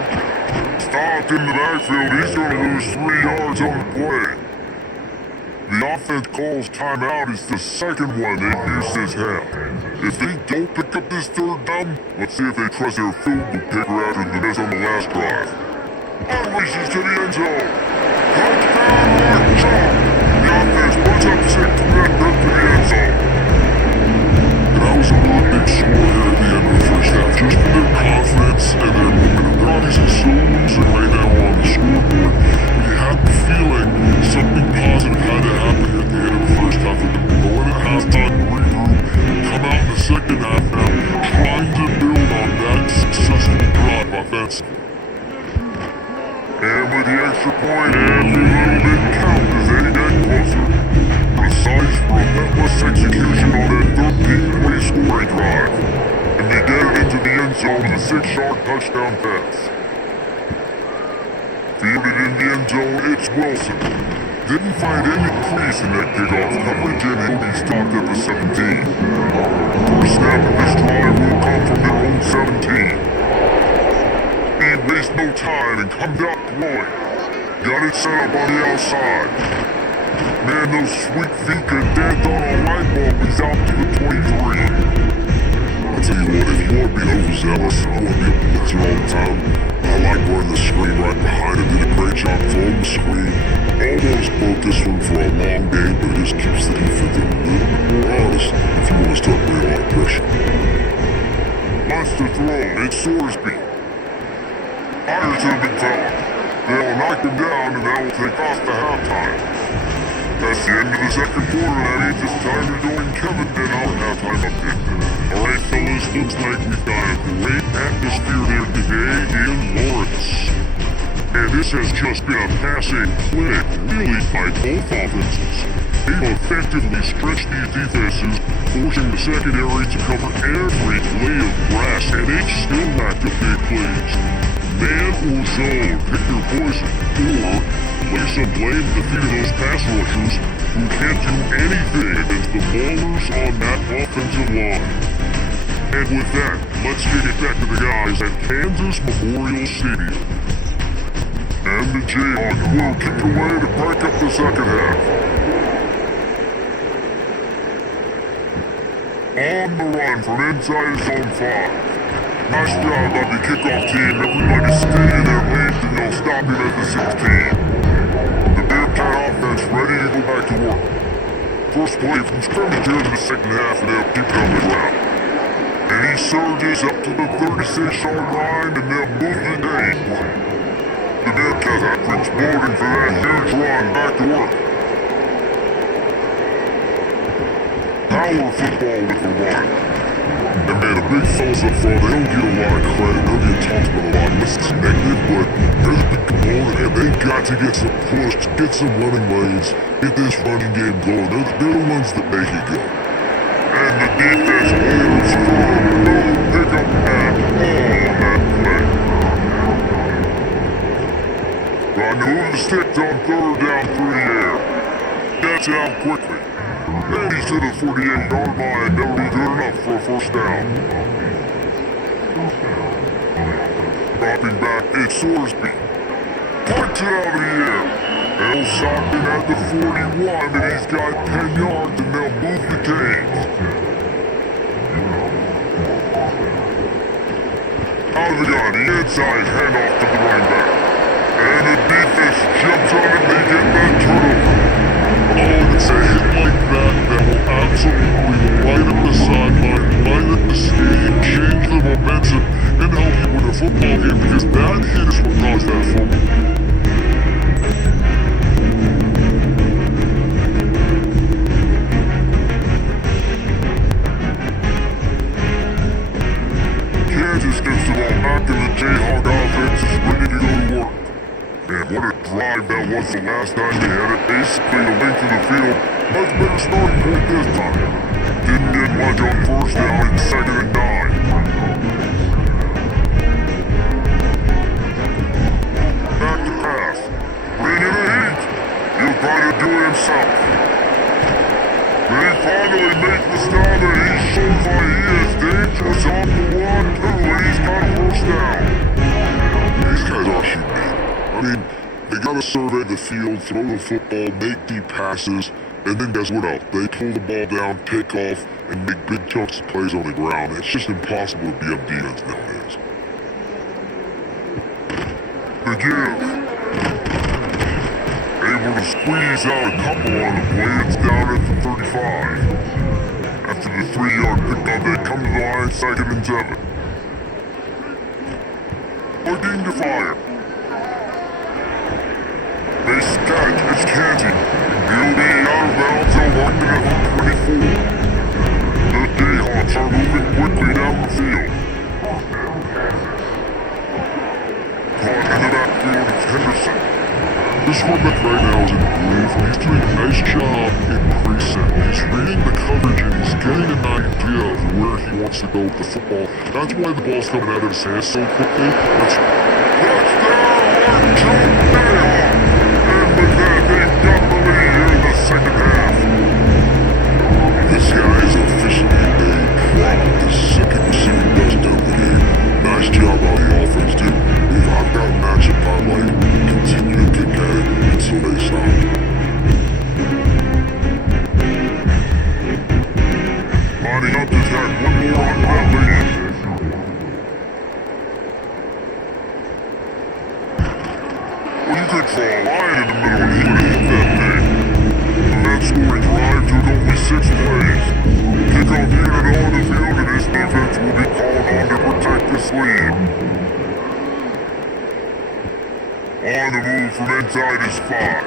Stopped in the backfield, he's going to lose 3 yards on the play. The offense calls timeout, it's the 2nd one they've used this half. If they don't pick up this 3rd down, let's see if they trust their field goal kicker after the miss on the last drive. unleashes to the end zone. Touchdown, Mark Chalk. The offense puts up 6 from that rip to the end zone. And that was a really big score here at the end of the first half, just for their confidence and their momentum. They're obviously still losing right now on the scoreboard, but you had the feeling something positive had to happen here at the end of the first half. With them going at halftime, regroup, come out in the second half now, trying to build on that successful drive offensively. And with the extra point, every little bit counts as they get closer. Precise, relentless execution on that 13-play scoring drive. And they get it into the end zone with a 6-yard touchdown pass. Fielded in the end zone, it's Wilson. Didn't find any crease in that kickoff coverage, and he'll be stopped at the 17. First snap of this drive will come from their own 17. He wastes no time and comes out throwing. Got it set up on the outside. Man, those sweet feet can dance on a light bulb. He's out to the 23. I'll tell you what, if you want to be overzealous, I want to be a blitzer all the time. I like running the screen right behind him. Did a great job throwing the screen. Almost broke this one for a long game, but it just keeps the defense a little bit more honest if you want to start putting a lot of pressure. Wants to throw. It's Sorsby. Fires to the big fella. They'll knock him down and that will take off to halftime. That's the end of the second quarter. That means it's time to join Kevin in our halftime update. Alright fellas, looks like we've got a great atmosphere there today in Lawrence. And this has just been a passing clinic, really, by both offenses. They've effectively stretched these defenses, forcing the secondaries to cover every blade of grass, and they've still racked up big plays. Man or zone, pick your poison, or lay some blame at the feet of those pass rushers who can't do anything against the ballers on that offensive line. And with that, let's kick it back to the guys at Kansas Memorial Stadium. And the Jayhawks will kick away to break up the second half. On the run from inside zone 5. Nice job by the kickoff team. Everybody stay in their lanes and they'll stop him at the 16. The Bearcat offense ready to go back to work. First play from scrimmage here in the second half, and they'll keep it on the ground. And he surges up to the 36-yard line, and they'll move the day. The Bearcats are exploding for that huge run back to work. Power football with the run. And man, the big fellas up front, they don't get a lot of credit, they don't get talked about a lot, unless it's negative, but they're the big component, and they got to get some push, get some running lanes, get this running game going. They're the ones that make it go. And the defense holds firm, no pickup at all on that play. Run to the sticks on third down through the air. Gets it out quickly. And he's to the 48-yard line. That'll be good enough for a first down. Dropping back, it's Sorsby. Points it out of the air. They'll stop him at the 41, and he's got 10 yards, and they'll move the chains. Out of the gun, the inside handoff to the running back. And the defense jumps on it, they get that turnover. Oh, it's a hit like that will absolutely light up the sideline, light up the stadium, change the momentum, and help you win a football game, because that hit is what caused that fumble. Kansas gets the ball back to the Jayhawk offense, is ready to go to work. And what a drive that was the last time they had it, basically the length of the field. Much better starting point this time. Didn't get much on first down and second and 9. Back to pass. Bringing the heat. He'll try to do it himself. They finally make the stop, and he shows why he is dangerous on the 1-2. He's got a first down. These guys are shooting. I mean, they gotta survey the field, throw the football, make deep passes, and then guess what else? They pull the ball down, take off, and make big chunks of plays on the ground. It's just impossible to be on defense nowadays. The give. Able to squeeze out a couple on the play, it's down at the 35. After the 3-yard pickup, they come to the line, 2nd and 7. Looking to fire. Base catch is Canty. He'll be out of bounds and walking at the 24. The Jayhawks are moving quickly down the field. Caught in the backfield is Henderson. This quarterback right now is in the groove, and he's doing a nice job in preset. He's reading the coverage and he's getting an idea of where he wants to go with the football. That's why the ball's coming out of his hands so quickly. Second half. This guy is officially a problem. The second receiving touchdown of the game. Nice job by the offense, dude. If I've got matchup highlight, continue to kick at it until they stop. Lining up to attack, one more on that lead. Well, you could draw a line in the middle and he would hit that thing. Scoring drive took only 6 plays. Kickoff unit on the field and his defense will be called on to protect this lead. On the move from inside is 5.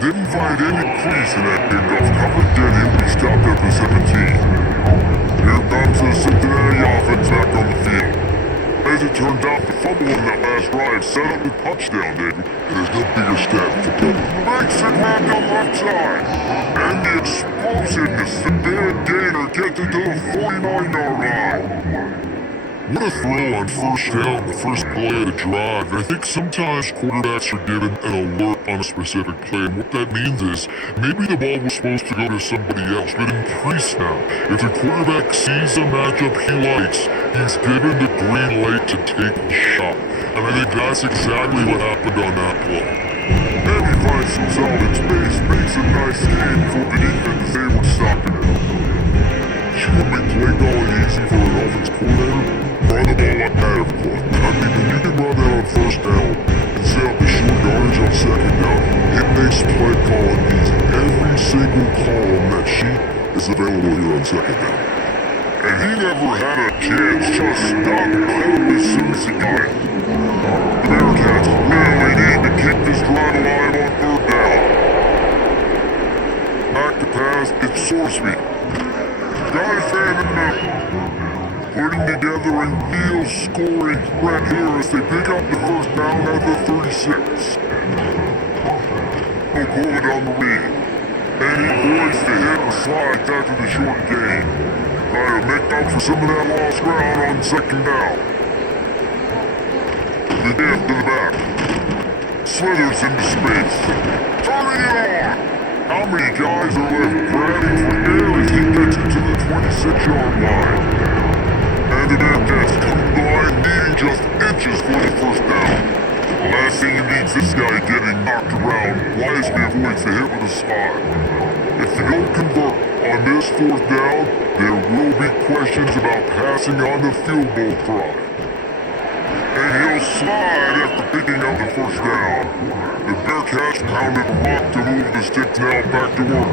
Didn't find any crease in that kickoff cover, yet he'll be stopped at the 17. Here comes the Cincinnati offense back on the field. As it turns out, the fumble in that last drive set up the touchdown, David. There's no bigger stat for Kevin. Makes it back on the left side. And the explosiveness, the big gainer gets it to the 49-yard line. What a throw on first down, the first play of the drive. I think sometimes quarterbacks are given an alert on a specific play, and what that means is maybe the ball was supposed to go to somebody else, but in pre-snap, if the quarterback sees a matchup he likes, he's given the green light to take the shot. And I think that's exactly what happened on that play. And he finds himself in space, makes a nice game for the defense is able to stop him. Should we play calling easy for an offense coordinator? Run the ball like that, of course. I mean, when you can run that on first down and set up the short yardage on second down, it makes play calling easy. Every single call on that sheet is available here on second down. And he never had a chance, just stopped cold as soon as he got it. The Bearcats really need to keep this drive alive on 3rd down. Back to pass, it's Sorsby. Got his hand in the middle. Putting together a real scoring threat here as they pick up the first down at the 36. They'll pull it on the lead. And he avoids the hit and slides after the short gain. Try to make up for some of that lost ground on 2nd down. The dip to the back. Slithers into space. Turning it on! How many guys are left grabbing for air as he gets it to the 26-yard line? And the Bearcats come to the line needing just inches for the first down. The last thing he needs this guy getting knocked around wisely avoids the hit with a slide. If they don't convert on this 4th down, there will be questions about passing on the field goal try. And he'll slide after picking up the first down. The Bearcats pounded a rock to move the sticks now back to work.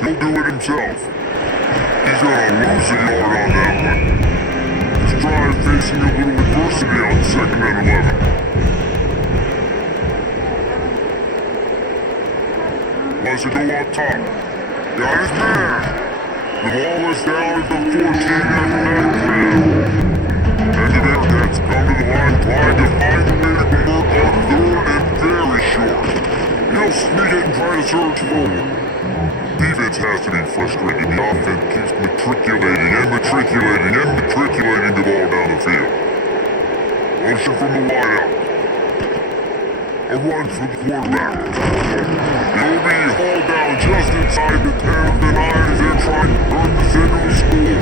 He'll do it himself. He's gonna lose a yard on that one. His drive facing a little adversity on 2nd and 11. Wants to go up top. Got his man. The ball is down at the 14 after that grab. And the Bearcats come to the line trying to find a way to convert on 3rd and very short. He'll sneak it and try to surge forward. Defense has to be frustrated. The offense keeps matriculating the ball down the field. Motion from the wideout. A run for the quarterback. He'll be hauled down just inside the 10 of the 9 as they're trying to burn the single score.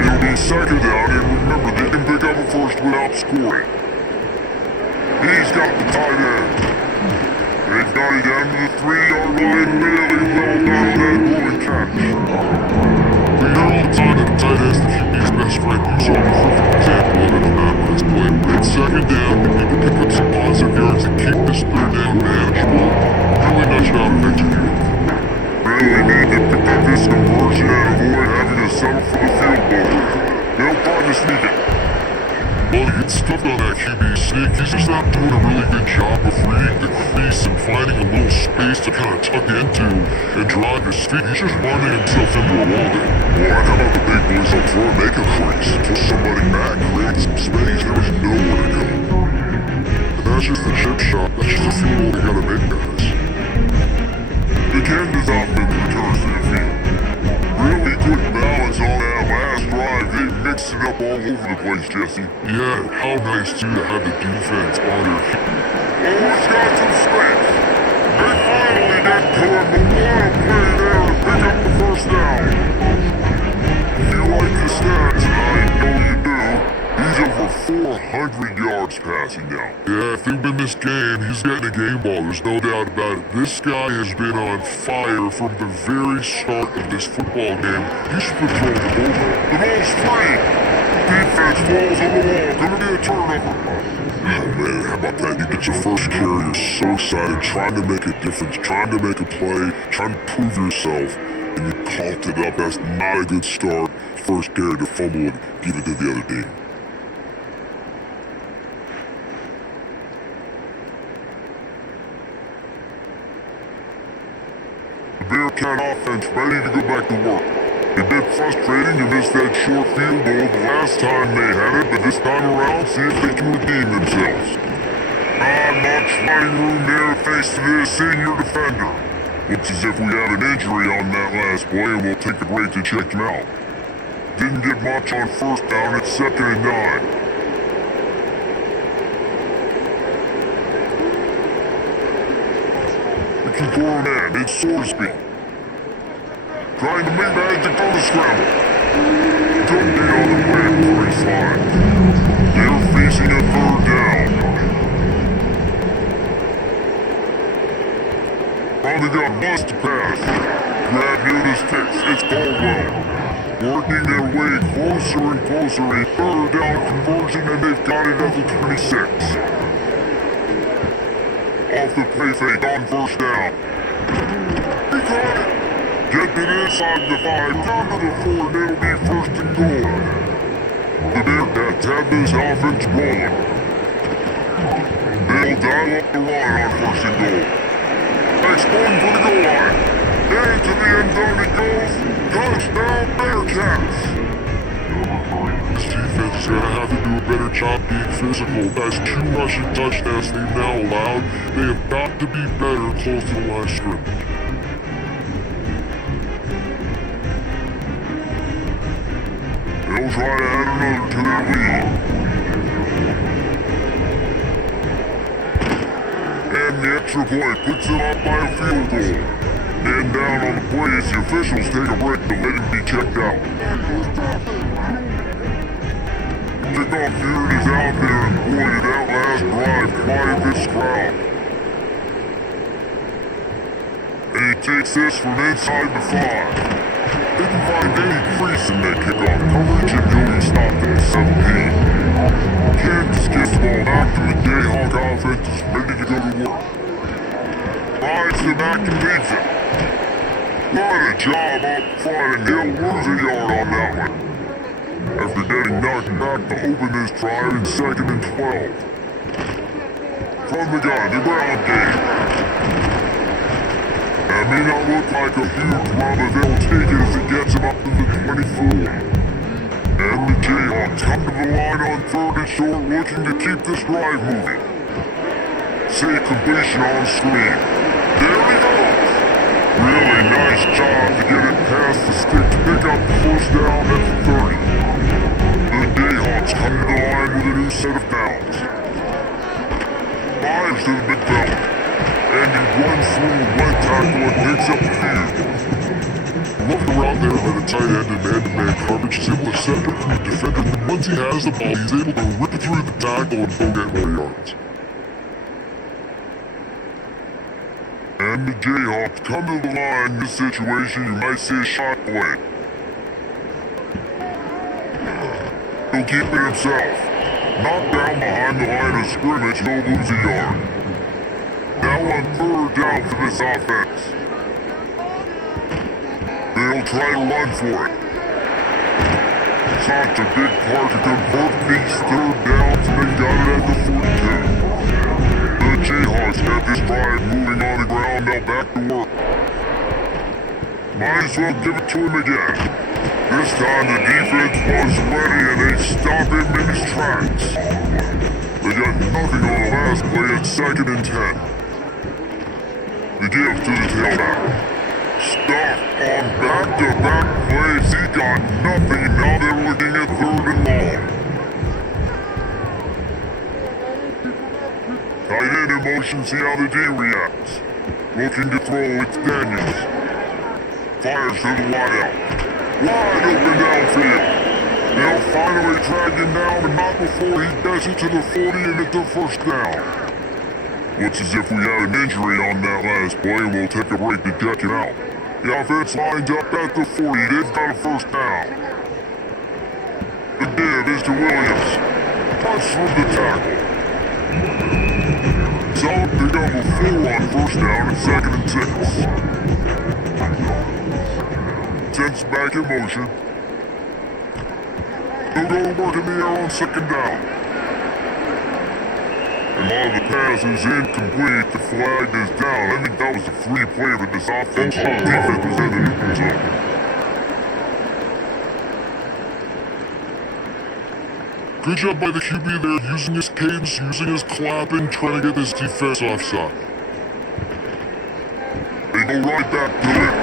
It'll be 2nd down, and remember, they can pick up a first without scoring. He's got the tight end. They've got it down to the 3-yard line, really well done on that rolling catch. We hear all the time that the tight ends, the QB's best his friend. You saw a perfect example of it on that last play. It's second down. You need to pick up some positive yards and keep this third down manageable. Really nice job of executing. Really need to pick up this conversion and avoid having to settle for the field goal. They'll probably sneak it. Well, he gets stuffed on that QB sneak. He's just not doing a really good job of reading the crease and finding a little space to kind of tuck into and drive his feet. He's just running himself into a wall there. Boy, how about the big boys up front? Make a crease. Push somebody back, create some space. There's nowhere to go. And that's just the chip shot. That's just a field goal they gotta make, guys. The Kansas offense returns to the field. Really good balance on that last drive. They mixed it up all over the place, Jesse. Yeah, how nice too to have the defense on their feet. Oh, it's got some space. They finally get to him, but what a play there to pick up the first down. If you like the stats, and I know you do, he's over 400 yards passing now. Yeah, if they win this game, he's getting a game ball. There's no doubt about it. This guy has been on fire from the very start of this football game. He should be throwing the ball. The ball's free. Defense falls on the wall. Gonna be a turnover. Oh man, how about that? You get your first carry, you're so excited, trying to make a difference, trying to make a play, trying to prove yourself, and you coughed it up. That's not a good start. First carry to fumble and give it to the other team. The Bearcat offense ready to go back to work. A bit frustrating to miss that short field goal the last time they had it, but this time around, see if they can redeem themselves. Not much running room there thanks to this senior defender. Looks as if we have an injury on that last play, and we'll take a break to check him out. Didn't get much on first down, it's 2nd and 9. Looking for a man, it's Sorsby. Trying to make magic on the scramble. Don't be on the play before he's fine. They're facing a 3rd down. Probably got bust to pass. Grab near the sticks, it's Caldwell. Working their way closer and closer, a 3rd down conversion, and they've got it at the 26. Off the play fake on 1st down. He caught it! Get it inside the 5, down to the 4, and it'll be 1st and goal. The Bearcats have this offense rolling. They'll dial up the line on 1st and goal. Exploring for the goal line. Into the end zone it goes. Touchdown Bearcats! This defense is gonna have to do a better job being physical. That's 2 rushing touchdowns they've now allowed. They have got to be better close to the line of scrimmage. They'll try to add another to their lead. And the extra point puts them up by a field goal. And down on the plays, the officials take a break to let him be checked out. Kickoff unit is out there, and boy, did that last drive quiet this crowd. And he takes this from inside the 5. Didn't find any crease in that kickoff coverage, and Yogi stopped at 17. Kansas gets the ball back to the Jayhawk offense is ready to go to work. Drives it back and leads it. What a job up front, and he'll lose a yard on that one. After getting knocked back to open this drive in 2nd and 12. From the gun, the ground game. That may not look like a huge run, but they'll take it as it gets him up to the 24. And the Jayhawks come to the line on 3rd and short, looking to keep this drive moving. Say completion on screen. There he goes! Really nice job to get it past the stick to pick up the 1st down at the 30. The Jayhawks come to the line with a new set of downs. 5 to the big fella. And he runs through one tackle and picks up the field. Running around there by the tight end in man-to-man coverage, he's able to separate from the defender, and once he has the ball, he's able to rip through the tackle and go get more yards. And the Jayhawks come to the line in this situation, you might see a shot play. He'll keep it himself. Knocked down behind the line of scrimmage, he'll lose a yard. Now on third down for this offense. They'll try to run for it. Such a big part to convert these third downs, and they got it at the 42. The Jayhawks have this drive moving on the ground, now back to work. Might as well give it to him again. This time the defense was ready and they stop him in his tracks. They got nothing on the last play at 2nd and 10. The give to the tailback. Stop on back-to-back plays. He got nothing. Now they're looking at 3rd and long. Tight end in motion, see how the D reacts. Looking to throw, it's Daniels. Fires to the wideout. Wide open downfield. They'll finally drag him down, but not before he gets it to the 40 and at the 1st down. Looks as if we had an injury on that last play, and we'll take a break to check it out. The offense lines up at the 40. They've got a 1st down. The give is to Williams. Touch from the tackle. Solid pick up a 4 on 1st down and 2nd and 6. Sends back in motion. They'll go to work in the air on 2nd down. And while the pass is incomplete, the flag is down. I think that was a free play that this offense defense was in the neutral zone. Good job by the QB there, using his cadence, using his clapping, trying to get this defense offside. They go right back to it.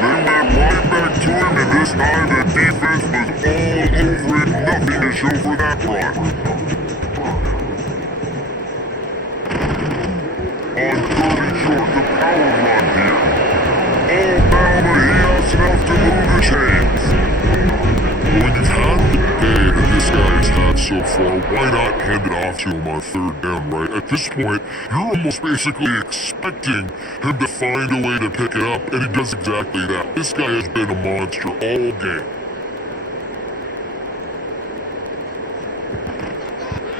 They went right back to him, and this time the defense was all over it. Nothing to show for that run. On 30 short, the power run here. Alabama, he has enough to move his hands. When you've had the day that this guy has had so far, why not hand it off to him on 3rd down, right? At this point, you're almost basically expecting him to find a way to pick it up, and he does exactly that. This guy has been a monster all game.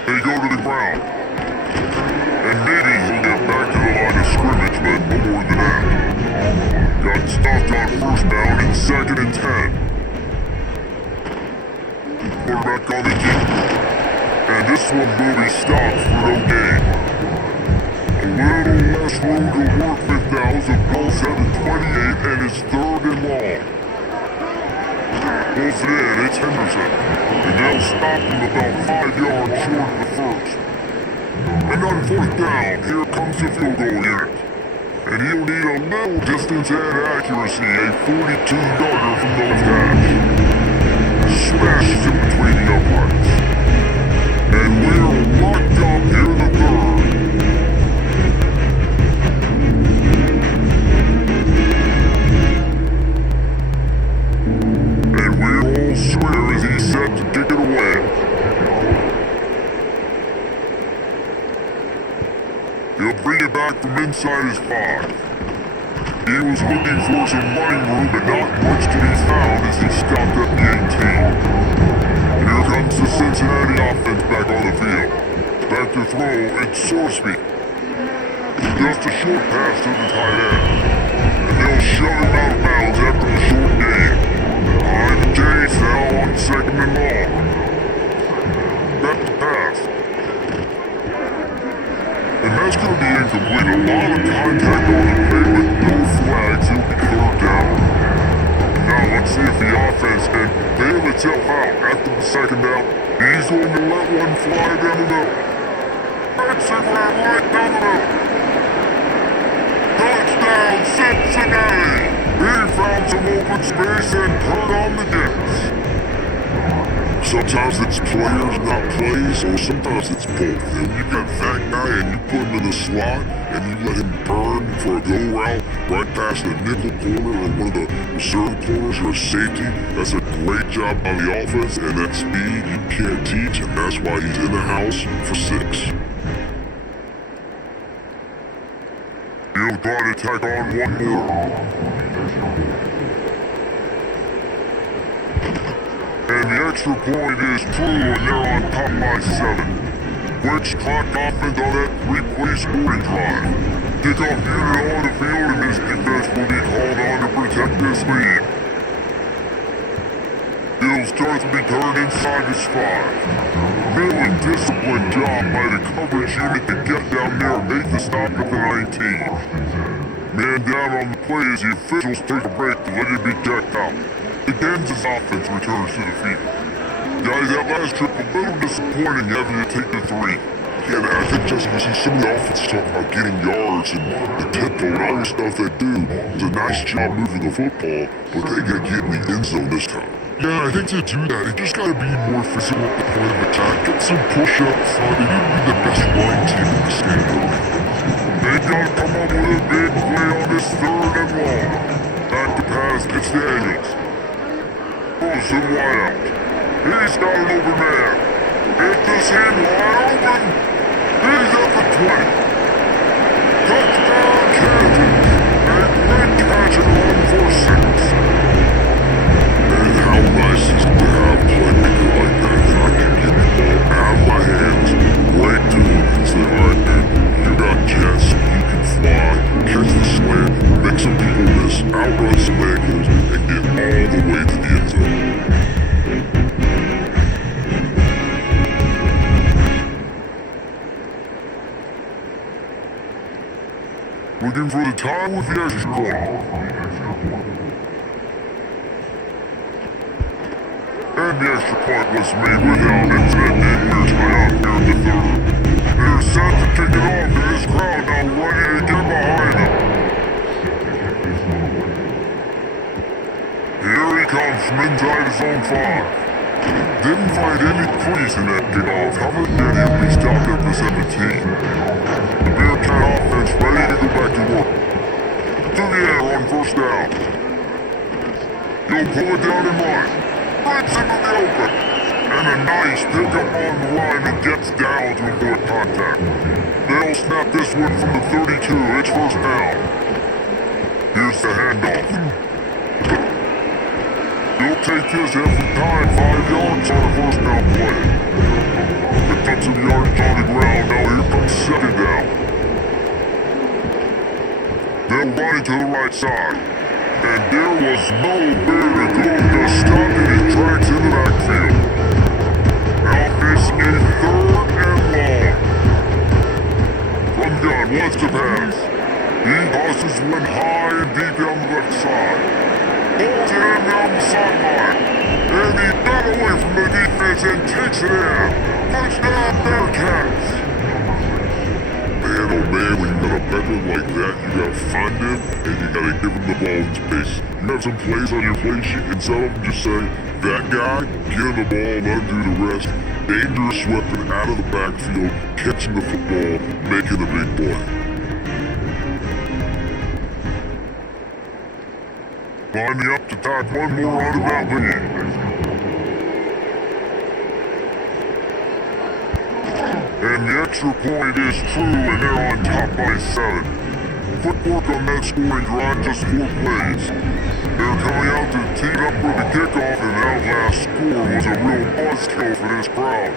They go to the ground. And maybe he'll get back to the line of scrimmage, but no more than that. Got stopped on 1st down and 2nd and 10. Quarterback on the deep. And this one will be stopped for no gain. A little less room to work with now as the ball's at the 28 and it's 3rd and long. Pulls it in, it's Henderson. And they'll stop him about 5 yards short of the 1st. And on 4th down, here comes the field goal unit. And he'll need a little distance and accuracy, a 42-yarder from the left hash. Smashes it between the uprights. And we're locked up here in the 3rd. And we all swear as he's set to kick it away. He'll bring it back from inside his 5. He was looking for some running room, but not much to be found as he stopped at the 18. Here comes the Cincinnati offense back on the field. Back to throw, it's Sorsby. Just a short pass to the tight end. And they'll shove him out of bounds after the short gain. I'm Jays now on 2nd and long. Back to pass. And that's going to be incomplete. A lot of contact on the play, but no flags. He'll be 3rd down. Now let's see if the offense can bail itself out after the 2nd down. He's going to let one fly down the middle. That's it, right down the middle. Touchdown, Cincinnati! He found some open space and turned on the jets. Sometimes it's players, not plays, or sometimes it's both. And you got that guy and you put him in the slot and you let him burn for a go route right past the nickel corner or one of the reserve corners or a safety. That's a great job by the offense, and that speed you can't teach, and that's why he's in the house for 6. He'll try to tack on one more. And the extra point is true, and they're on top by 7. Quick clock offense on that 3-play scoring drive. Kickoff unit on the field, and this defense will be called on to protect this lead. It'll start to be turned inside the 5. Really disciplined job by the coverage unit to get down there and make the stop at the 19. Man down on the play as the officials take a break to let it be checked out. The Kansas offense returns to the field. Guys, that last trip a little disappointing having to take the 3. Yeah, man, I think, Jesse, you see some of the offense talk about getting yards and the tempo and all the stuff they do. It's a nice job moving the football, but they gotta get in the end zone this time. Yeah, I think to do that, they just gotta be more physical at the point of attack. Get some push up front. They need to be the best line team in the state of the league. They gotta come up with a big play on this 3rd and long. Back to pass, it's Daniels. Throws him wide out. He's got an open man. It's this him wide open. He's up at 20. Touchdown, Kansas. A great catch and run for 6. And how nice is it to have a playmaker like that I can get the ball out of my hands, right to him, and say, alright, man, you got jets, you can fly, catch the slant, make some people miss, outrun some angles, and get all the way to the end zone. Looking for the time with the extra point. And the extra point was made without incident, and we're tied out here in the 3rd. They're set to kick it off, and this crowd now ready to get behind them. Here he comes from inside his own 5. Didn't find any crease in that kickoff. How about that he'll be stopped at the 17? The Bearcat offense ready to go back to work. To the air on 1st down. He'll pull it down and run. Breaks into the open. And a nice pickup on the line and gets down to avoid contact. They'll snap this one from the 32. It's 1st down. Here's the handoff. He'll take this every time, 5 yards on a 1st down play. Picked up some yardage on the ground, now here comes 2nd down. They'll run it to the right side. And there was nowhere to go, just stopped in his tracks in the backfield. Now this is 3rd and long. From gun, wants to pass. He tosses one high and deep down the left side. Holds it in down the sideline. And he got away from the defense and takes it in. Touchdown, Bearcats. Man, oh man, when you got a veteran like that, you gotta find him and you gotta give him the ball in space. You have some plays on your play sheet, and some of them just say, that guy, get him the ball, let him do the rest. Dangerous weapon out of the backfield, catching the football, making a big play. Lining up to tack one more out of that lead. And the extra point is true, and they're on top by 7. Quick work on that scoring drive, just 4 plays. They're coming out to tee up for the kickoff, and that last score was a real buzzkill for this crowd.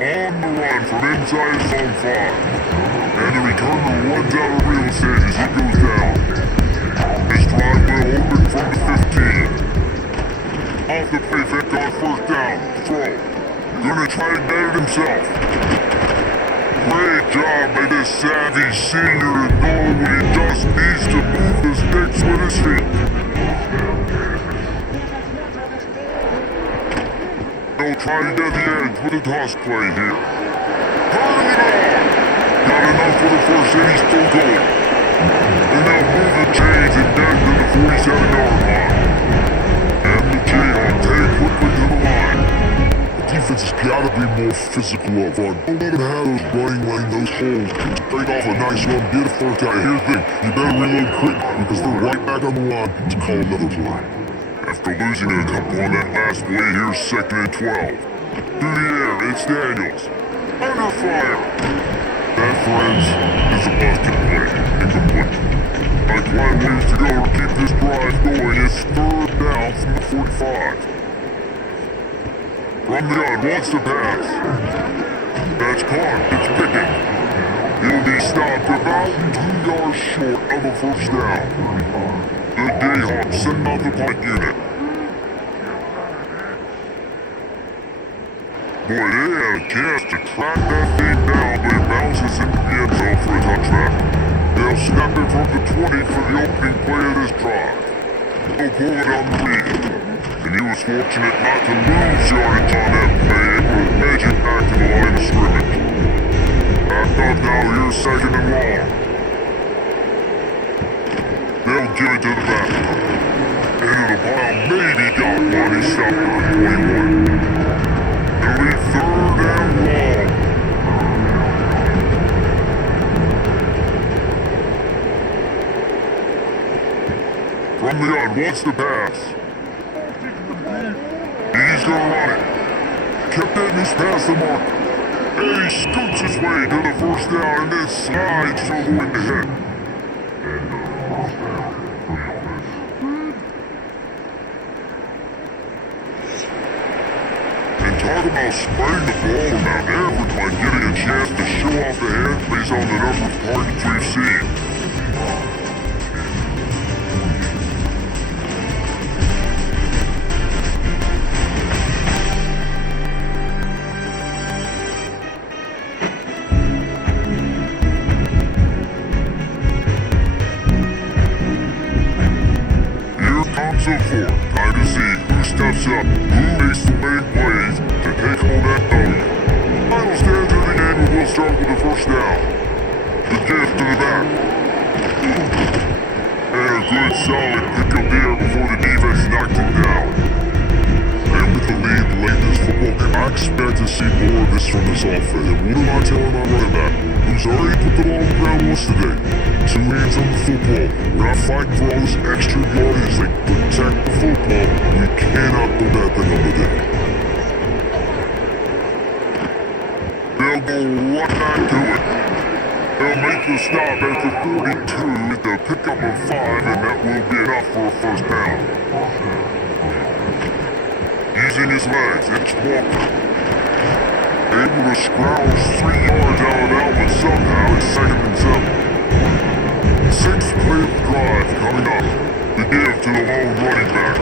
On the run from inside his own 5. And the returner runs out of real estate as he goes down. This drive will open from the 15. Off the play fake on 1st down. Throw. Gonna try to get it himself. Great job by this savvy senior to know when he just needs to move the sticks with his feet. They'll try to get the edge with a toss play here. Turning it on! Not enough for the first and he's still going. And they'll move the chains and down to the 47-yard line. And the Jayhawks head quickly to the line. Defense has gotta be more physical up front. Don't let him have those running lane, those holes. Straight off a nice run, get a 1st down. Here's the thing, you better reload quick because they're right back on the line to call another play. After losing a couple on that last play, here's 2nd and 12. Through the air, it's Daniels. Under fire. That, friends, is a busted play. Incomplete. Like 1 ways to go to keep this drive going. It's 3rd down from the 45. From the gun, wants to pass. That's caught. It's Pickett. He'll be stopped about 2 yards short of a first down. The Jayhawks send out the punt unit. Boy, they had a chance to track that thing down, but it bounces into the end zone for a touchback. They'll snap it from the 20 for the opening play of this drive. They'll pull it on the read. And he was fortunate not to lose yardage on that play, able to edge it back to the line of scrimmage. Back up now, here's second and long. They'll give it to the back. Into the pile, maybe got one, he stopped at the 21. It'll be third and long. From the gun, wants to pass. He's gonna run it. Kept that news past the mark. And he scoots his way to the first down and then slides to the wind ahead. And talk about spreading the ball around everyone, getting a chance to show off the hands based on the number of targets we've seen. So forth, time to see who steps up, who makes the main plays to take home that W. Final stands of the game, and we'll start with the first down. The gift to the back. And a good solid pickup there before the defense knocked him down. And with the lead late in this football game, I expect to see more of this from this offense. And what am I telling my running back, who's already put the ball on the ground once today? 2 hands on the football. We're not fighting for all this extra yardage. Like, protect the football. We cannot go back another day. They'll go right back to it. They'll make the stop after 42 with the pickup of 5, and that will be enough for a first down. Using his legs, it's Walker. Able to scrounge 3 yards out of that one somehow. It's 2nd and 7. 6-play drive coming up. The give to the lone running back.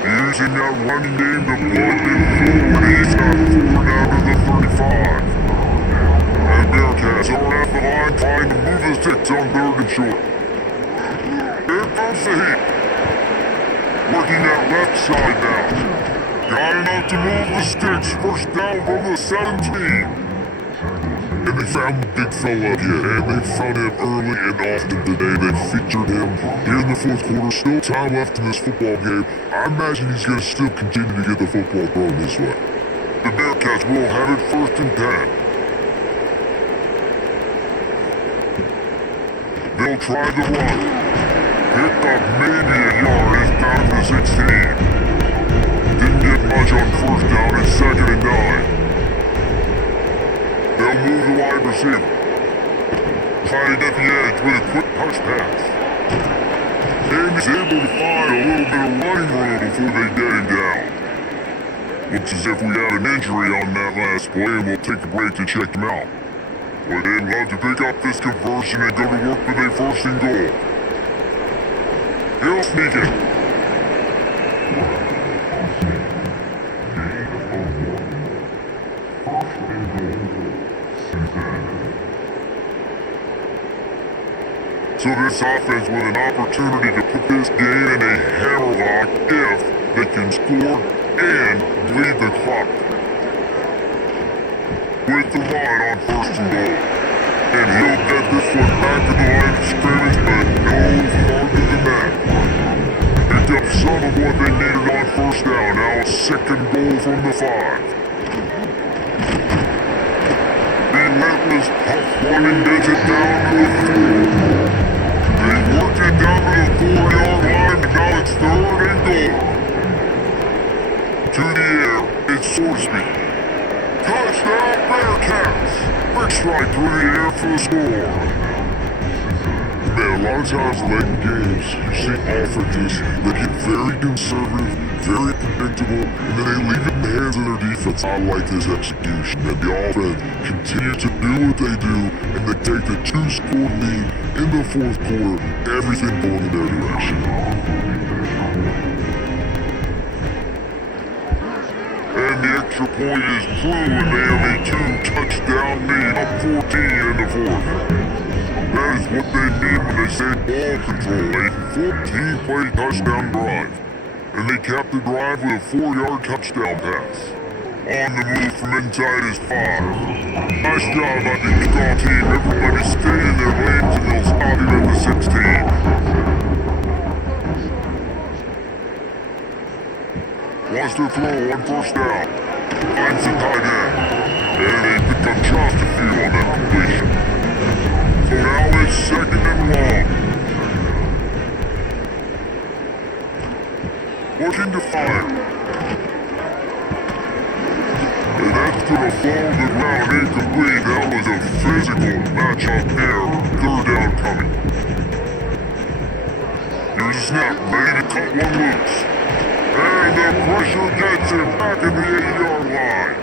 Using that running game to plug it forward. He's got 4 down to the 35. And Bearcats are at the line trying to move the sticks on 3rd and short. Here comes the heat. Working that left side now. Got enough to move the sticks. First down from the 17. And they found the big fella again, and they found him early and often today. They featured him here in the 4th quarter. Still time left in this football game. I imagine he's going to still continue to get the football thrown this way. The Bearcats will have it 1st and 10. They'll try to run. Picked up maybe a yard. It's down to the 16. Didn't get much on 1st down. It's 2nd and 9. They'll move the wide receiver. Trying at the edge with a quick push pass. And he's able to find a little bit of running room before they get him down. Looks as if we have an injury on that last play, and we'll take a break to check him out. But they'd love to pick up this conversion and go to work with a 1st and goal. He'll sneak it. So this offense with an opportunity to put this game in a hammerlock if they can score and bleed the clock. With the run on 1st and goal. And he'll get this one back to the line of scrimmage, but no farther than that. Picked up some of what they needed on 1st down. Now a 2nd goal from the 5. Relentless puff running gets it down to the 4. They worked it down to the 4-yard line, but now it's 3rd and goal. To the air, it's Sorsby. Touchdown Bearcats! Quick strike through the air for the score. man, a lot of times late in games, you see offenses that get very conservative, very predictable, and then they leave it in the hands of their defense. I like his execution, and the offense continue to do what they do, and they take the 2-score lead in the fourth quarter, everything going in their direction. And the extra point is true, and they have a 2-touchdown lead, up 14 in the fourth. That is what they mean when they say ball control, a 14-play touchdown drive. And they capped the drive with a 4-yard touchdown pass. On the move from inside is 5. Nice job by the kickoff team. Everybody stay in their lanes and they'll stop him at the 16. Wants to throw on first down. Finds the tight end. And they pick up just a few on that completion. So now it's second and long. Looking to fire. And that's gonna fall to the ground incomplete. That was a physical matchup there. Third down coming. Here's a snap. Ready to cut one loose. And the pressure gets him back in the 8-yard line.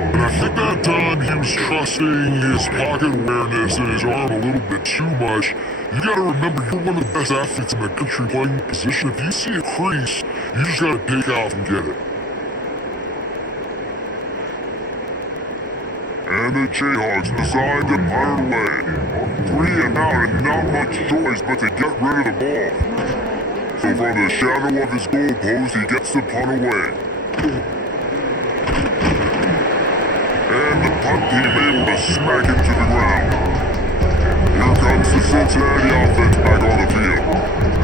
And I think that time he was trusting his pocket awareness and his arm a little bit too much. You gotta remember, you're one of the best athletes in the country playing the position. If you see a crease, you just gotta take off and get it. And the Jayhawks decide to punt away. 3 and out and not much choice but to get rid of the ball. So from the shadow of his goal post, he gets the punt away. And the punt team able to smack him to the ground. Here comes the Cincinnati offense back on the field.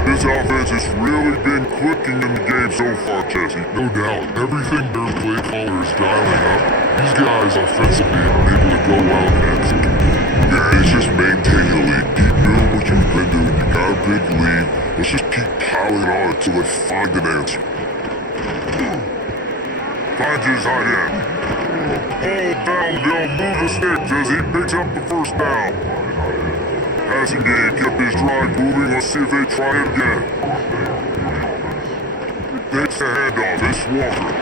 This offense has really been clicking in the game so far, Jesse. No doubt, everything their play caller is dialing up. These guys offensively are able to go out and execute. Yeah, it's just maintaining the lead. Keep doing what you've been doing. You got a big lead. Let's just keep piling on until they find an answer. Finds his tight end. Hold down, they'll move the sticks as he picks up the first down. Passing game kept his drive moving. Let's see if they try it again. Takes the handoff. It's Walker.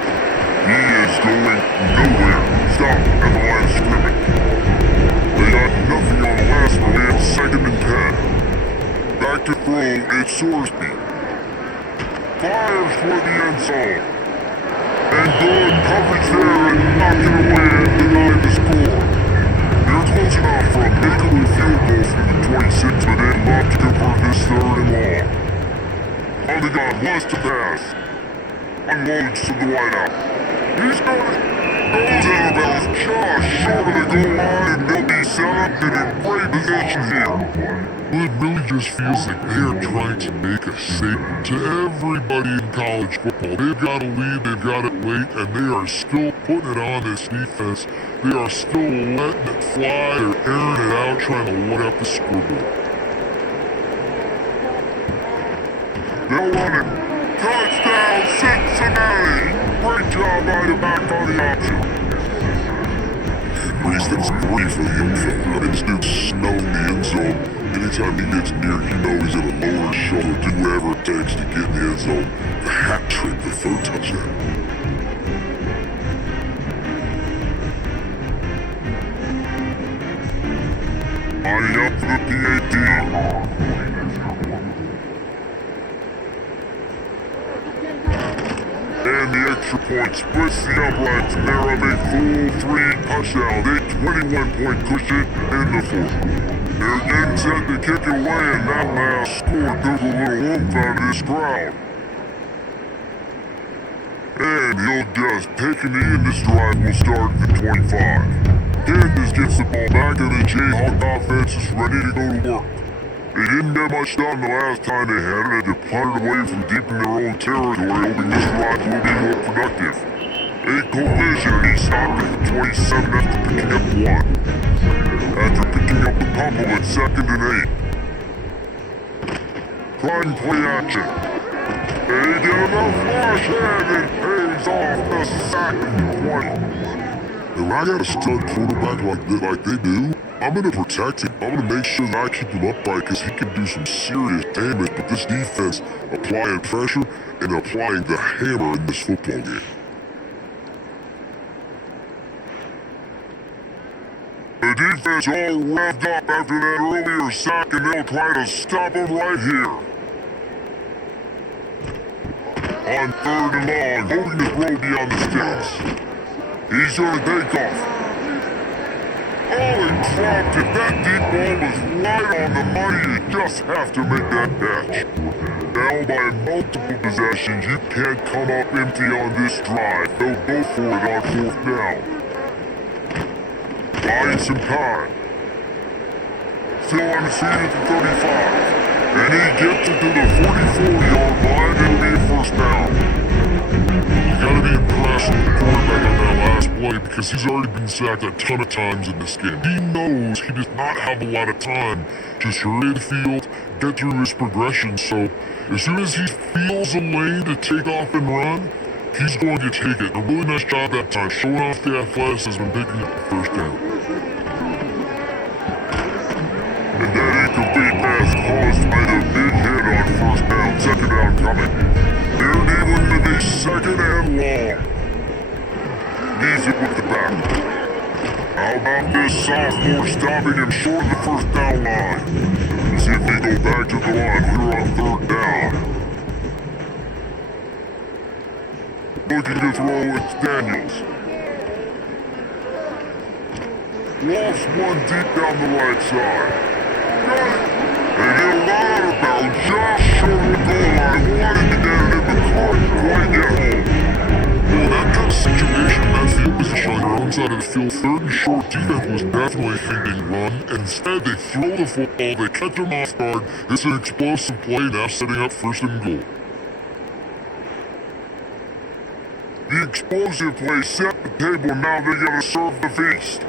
He is going nowhere. Stop at the line of scrimmage. They got nothing on the last one. They have second and 10. Back to throw. It's Sorsby. Fires for the end zone. And good coverage there and knocking away and denying the score. They're close enough for a make-a-move field goal from the 26, but they'd love to convert this third and long. On the gun, wants to pass. Unloads to the wideout. He's got it. Goes out of bounds just short of the goal line, and they'll be set up and in great position here. Well, it really just feels like they are trying to make a statement to everybody in college football. They've got a lead, they've got it late, and they are still putting it on this defense. They are still letting it fly. They're airing it out, trying to one up the scoreboard. They'll run it. Touchdown, Cincinnati! Great job by the back on the option. Reason's 3 for the infield. I mean, this dude's snowing the end zone. Anytime he gets near, you know he's gonna lower his shoulder, do whatever it takes to get in the end zone. The hat trick, the third touchdown. Lining up for the PAT. And the extra point splits the uprights, and they're up a full 3 touchdowns, a 21-point cushion in the fourth. They're getting set to kick it away, and that last score took a little oomph out of this crowd. And he'll just take a knee, and this drive will start at the 25. Kansas gets the ball back, and the Jayhawk offense is ready to go to work. They didn't get much done the last time they had it. They punted away from deep in their own territory, hoping this drive will be more productive. A collision, and he stopped at the 27 after picking up 1. After picking up a couple at second and 8. Trying play action. They get enough flash, and it pays off the sack at the 20. And when I got a stud quarterback like they do, I'm gonna protect him. I'm gonna make sure that I keep him upright because he can do some serious damage. But this defense applying pressure and applying the hammer in this football game. The defense all revved up after that earlier sack, and they'll try to stop him right here. On 3rd and long, holding his row beyond the sticks. He's gonna take off. Oh, he dropped it. That deep ball was right on the money. You just have to make that catch. Now by multiple possessions, you can't come up empty on this drive. They'll go for it on 4th down. Buying some time. Still undefeated at the 35. And he gets it to the 44-yard line. It'll be a 1st down. You gotta be impressed with the quarterback on that last play because he's already been sacked a ton of times in this game. He knows he does not have a lot of time to survey the field, get through his progression, so as soon as he feels a lane to take off and run, he's going to take it. A really nice job that time, showing off the athleticism and picking up the 1st down. And that incomplete pass caused by the big hit on 1st down, 2nd down coming. They're dealing with a 2nd and long. Needs it with the back. How about this sophomore stopping him short of the 1st down line? Let's see if they go back to the line. We're on 3rd down. Looking to throw, it's Daniels. Lost one deep down the right side. They get a lot of bounds just short of the goal line. Wanted to get it in, but couldn't quite get home. Well, that kind of situation, that field position on their own side of the field, 3rd and short, defense was definitely thinking run. Instead, they throw the football, they catch them off guard. It's an explosive play now setting up 1st and goal. The explosive play set the table, now they gotta serve the feast.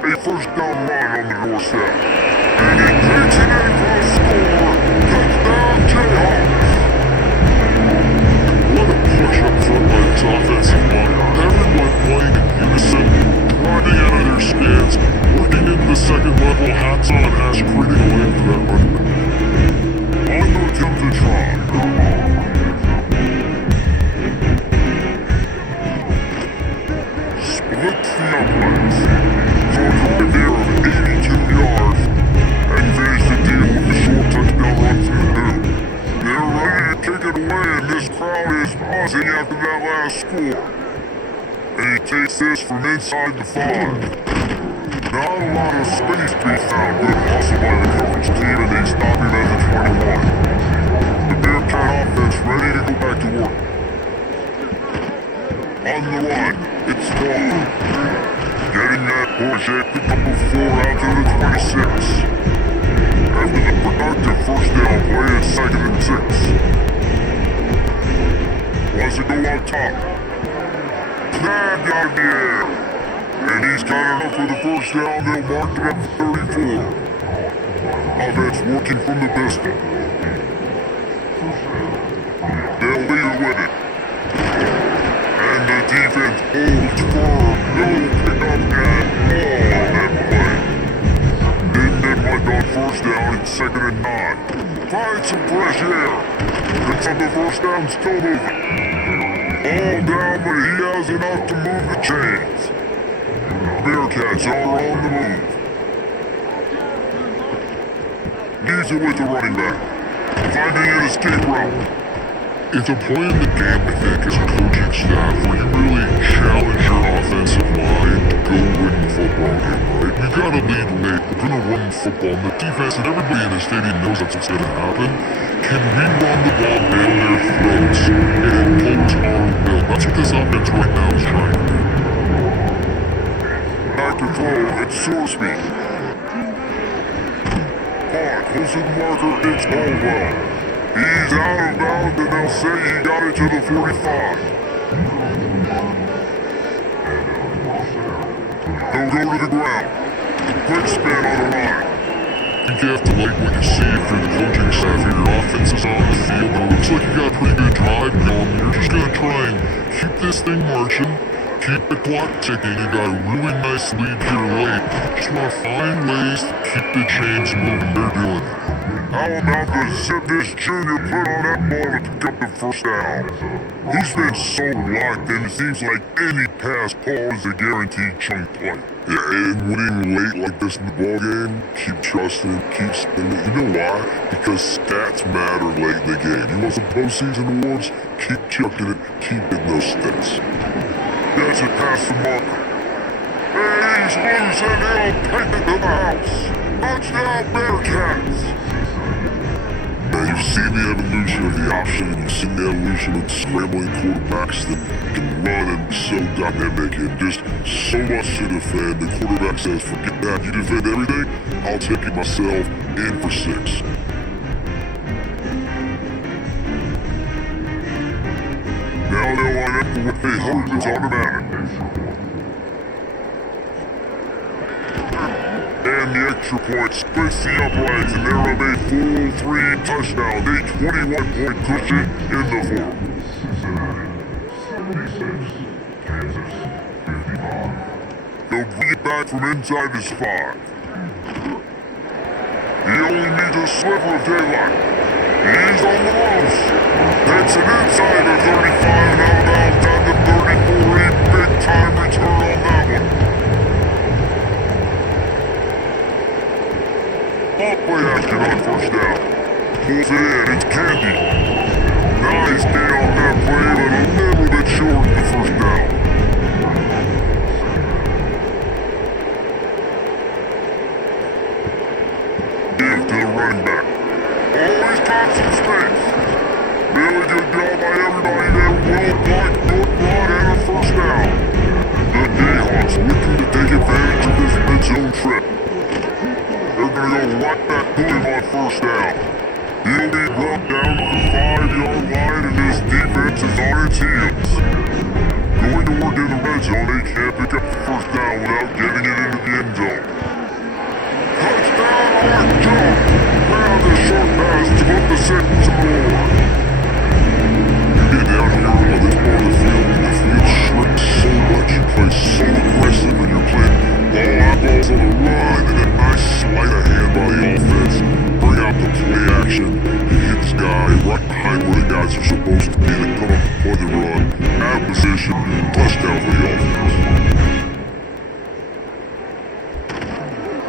A 1st down line on the doorstep. And he takes it in for a score. Touchdown, Jayhawks. What a push up front by this offensive line. Everyone playing in unison, driving out of their skins, working into the 2nd level, hats on, hats creating a lane for that running back. On the attempt to try. Split field plays. So a drive there of 82 yards, and finish the deal with a short touchdown run from the dude. They're ready to take it away, and this crowd is buzzing after that last score. And he takes this from inside the 5. Not a lot of space to be found. Good hustle by the coverage team, and they stop him at the 21. The Bearcat offense ready to go back to work. On the line, it's Long. Getting that push, pick up a 4 out to the 26. After the productive 1st down play, it's 2nd and 6. Wants to go on top. Snagged out of the air. And he's got enough for the 1st down, they'll mark it up to 34. Offense working from the pistol. They'll lead with it. And the defense holds firm. No pick up that ball on that play. Didn't get much on 1st down, it's 2nd and 9. Find some fresh air. Picks up the 1st down, still moving. All down, but he has enough to move the chains. Bearcats are on the move. Needs it with the running back. Finding an escape route. It's a point in the game, I think, as a coaching staff where you really challenge your offensive line to go win the football game, right? We've got to lead late. We're going to run the football. And the defense and everybody in the stadium knows that's what's going to happen. Can we run the ball down their throats and impose our will? That's what this offense right now is trying to do. Back to throw, it's Sorsby. Hard, close to the marker, it's Baldwell. He's out of bounds, and they'll say he got it to the 45. He'll go to the ground. Quick spin on the line. You you have to like what you see if you're the coaching staff or your offense is on the field. It looks like you got a pretty good drive going. You're just gonna try and keep this thing marching. Keep the clock ticking. You got a really nice lead here late. Just want to find ways to keep the chains moving. They're doing it. How about the Zippus Jr. put on that ball to pick up the first down? He's been so locked in, it seems like any pass ball is a guaranteed chunk play. Yeah, and winning late like this in the ballgame, keep trusting, keep spinning. You know why? Because stats matter late in the game. You want some postseason awards? Keep chucking it, keep getting those stats. That's it past the marker. Hey, he's loose and he'll take it to the house. Touchdown, Bearcats! Now you've seen the evolution of the option, and you've seen the evolution of scrambling quarterbacks that can run and so dynamic and just so much to defend. The quarterback says, forget that, you defend everything, I'll take it myself, in for 6. Now they'll line up for what they hope is automatic. And the extra point splits the uprights, and they're up a full 3 touchdowns, a 21-point cushion in the fourth. They'll bring it back from inside his 5. He only needs a sliver of daylight. He's on the ropes. That's an inside of 35 and outbound down to 34. A big-time return on that one. Play action on first down. Pulls it in, it's Candy. Nice gain on that play, but a little bit short of the first down. Give to the running back. Always got some space. Really good job by everybody there. Well done, good run and a first down. The Jayhawks looking to take advantage of this mid-zone trip. They're gonna go right back to him on first down. He'll be brought down to the 5-yard line, and this defense is on its heels. Going to work in the red zone, they can't pick up the first down without getting it into the end zone. Touchdown, Art Jump! Now the short pass to put the 6 more. You get down here on this part of the field, and the field shrinks so much, you play so aggressive, and you're playing all eyeballs on the run, and a nice sleight of hand by the offense. Bring out the play action. He hits guy right behind where the guys are supposed to be. They come up for the run, out of position, touchdown for the offense.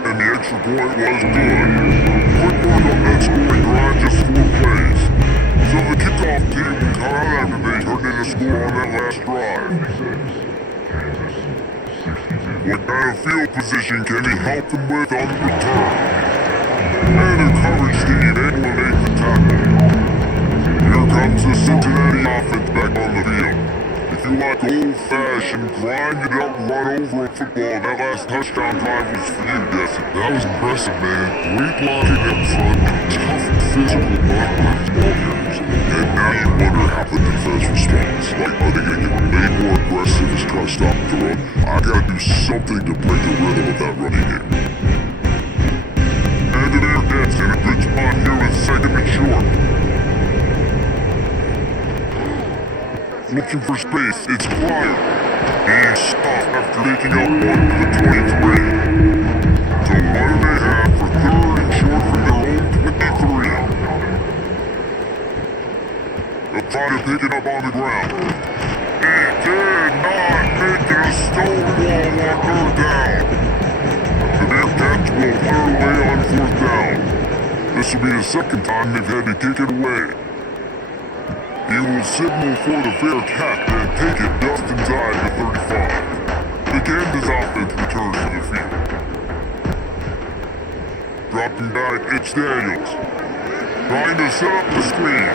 And the extra point was good. Quick work on that scoring drive, just 4 plays. So the kickoff team can come out after they turned in a score on that last drive. What kind of field position can he help them with on the return? And a coverage team able to make the tackle. Here comes the Cincinnati offense back on the field. If you like old-fashioned, grind it up, run over a football, that last touchdown drive was for you, Jesse. That was impressive, man. Great blocking up front, tough physical block by these ball carriers. And now you wonder how the defense responds. Like, are they gonna get way more aggressive as try to stop the run? I gotta do something to break the rhythm of that running game. And the Bearcats in a good spot here with 2nd and short. Looking for space, it's Pryor. He's stopped after taking out one to the 23. So what do they have for 3rd and short from their own 23? They'll try to pick it up on the ground. He did not make it a stonewall on 3rd down. The Bearcats will clear away on 4th down. This will be the 2nd time they've had to kick it away. He will signal for the Bearcat and take it just inside the 35. The Kansas offense returns to the field. Dropping back, it's Daniels. Trying to set up the screen.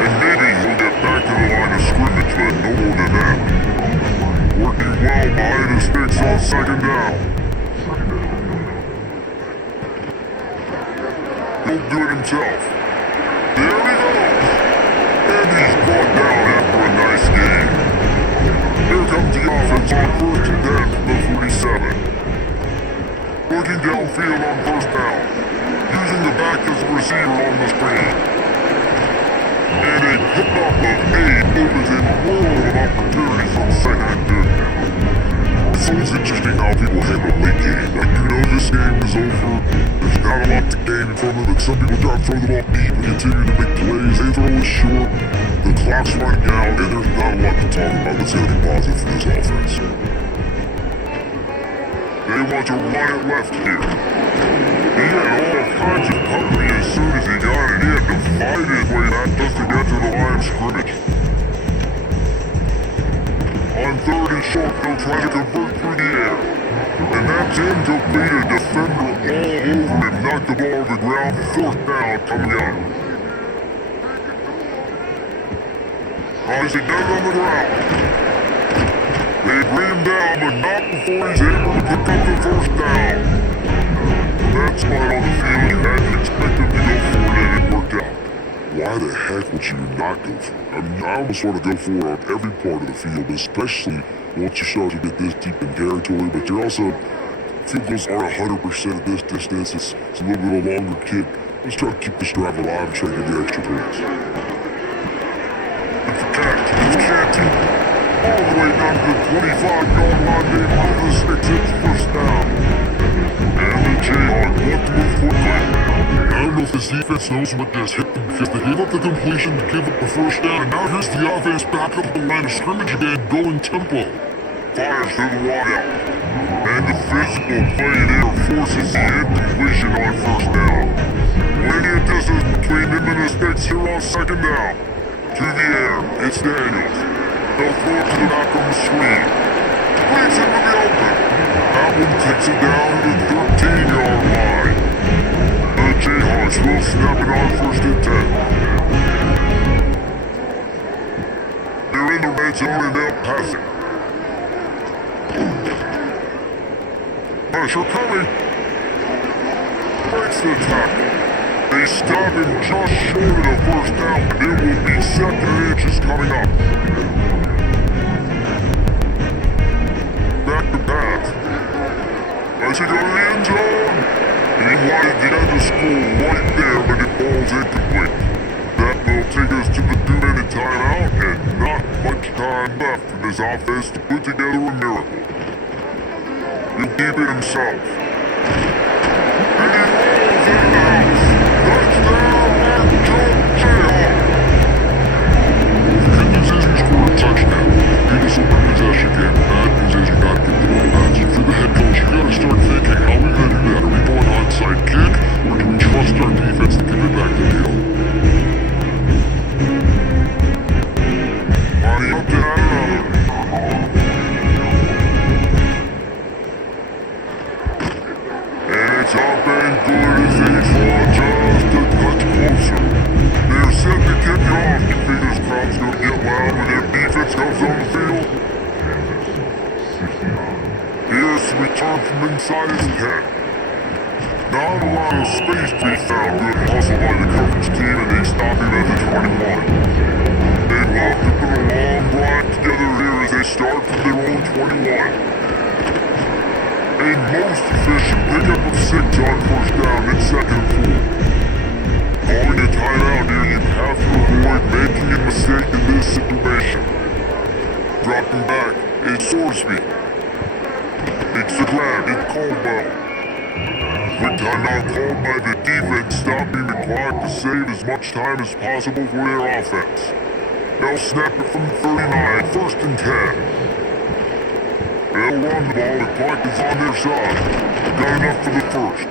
And maybe he'll get back to the line of scrimmage, but no more than that. Working well behind the sticks on 2nd down. He'll do it himself. There he goes! And he's brought down after a nice game. Here comes the offense on 1st and 10 from the 47. Looking downfield field on first down, using the back as the receiver on the screen. And a pickup of 8 opens a world of opportunities from second and good. It's always interesting how people handle late game. Like, you know this game is over, there's not a lot to gain from it, but some people try to throw the ball deep and continue to make plays. They throw it short, the clock's running out, and there's not a lot to talk about that's going to be positive for this offense. They want to run it left here. He had all kinds of company as soon as he got it. He had to fight his way back just to get to the line of scrimmage. On third and short, they'll try to convert through the air. And that's incomplete. A defender all over him. Knocked the ball to the ground. Fourth down coming up. As he does on the ground. They bring him down, but not before he's able to pick up the first down. That spot on the field, you had to expect him to go for it, and it worked out. Why the heck would you not go for it? I mean, I almost want to go for it on every part of the field, especially once you start to get this deep in territory, but you're also, field goals aren't 100% at this distance. It's a little bit of a longer kick. Let's try to keep this drive alive and try to get the extra points. It's a catch. It's Canty. All the way down to the 25-yard line, they run the sticks, it's first down. And the Jayhawks want to move quickly. I don't know if this defense knows what just hit them because they gave up the completion to give up the first down, and now here's the offense back up the line of scrimmage again, going tempo. Fires to the wideout. And the physical play there forces the incompletion on first down. Plenty of distance between him and the sticks here on second down. To the air, it's Daniels. They'll throw it to the back on the screen. Leads him to the open. That one takes it down to the 13-yard line. The Jayhawks will snap it on first and 10. They're in the red zone and they'll pass it. Pressure coming. Breaks the tackle. They stop him just short of the first down, but it will be second inches coming up. Back to pass. As he got an end zone. He wanted the other score right there, but it falls incomplete. That will take us to the 2-minute timeout, and not much time left for this offense to put together a miracle. He'll keep it himself. And he rolls in the house. Touchdown, Mark Jayhawk. The good news is he scored a touchdown. He just opened possession game. The bad news is you gotta get the ball back. So for the head coach, you gotta start thinking, how are we gonna do that? Are we going onside kick, or do we trust our defense to give it back to Neal? Money up and another. And it's up and good as they draw just a touch closer. They're set to kick it off. You think this crowd's gonna get wild when their defense comes on the field? Here's the return from inside his 10. Not a lot of space to be found. Good hustle by the coverage team, and they stop him at the 21. They love to put a long drive together here as they start from their own 21. A most efficient pickup of 6 on first down and second and 4. Calling a timeout here, you have to avoid making a mistake in this situation. Dropping back, it's Sorsby. It's the grab, it's Caldwell. Quick timeout called by the defense, stopping the clock to save as much time as possible for their offense. They'll snap it from 39, first and 10. They'll run the ball, the clock is on their side. Got enough for the first.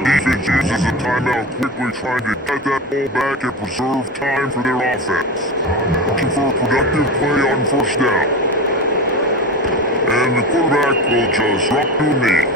Defense uses a timeout quickly, trying to get that ball back and preserve time for their offense. Looking for a productive play on first down. And the quarterback will just drop to a knee.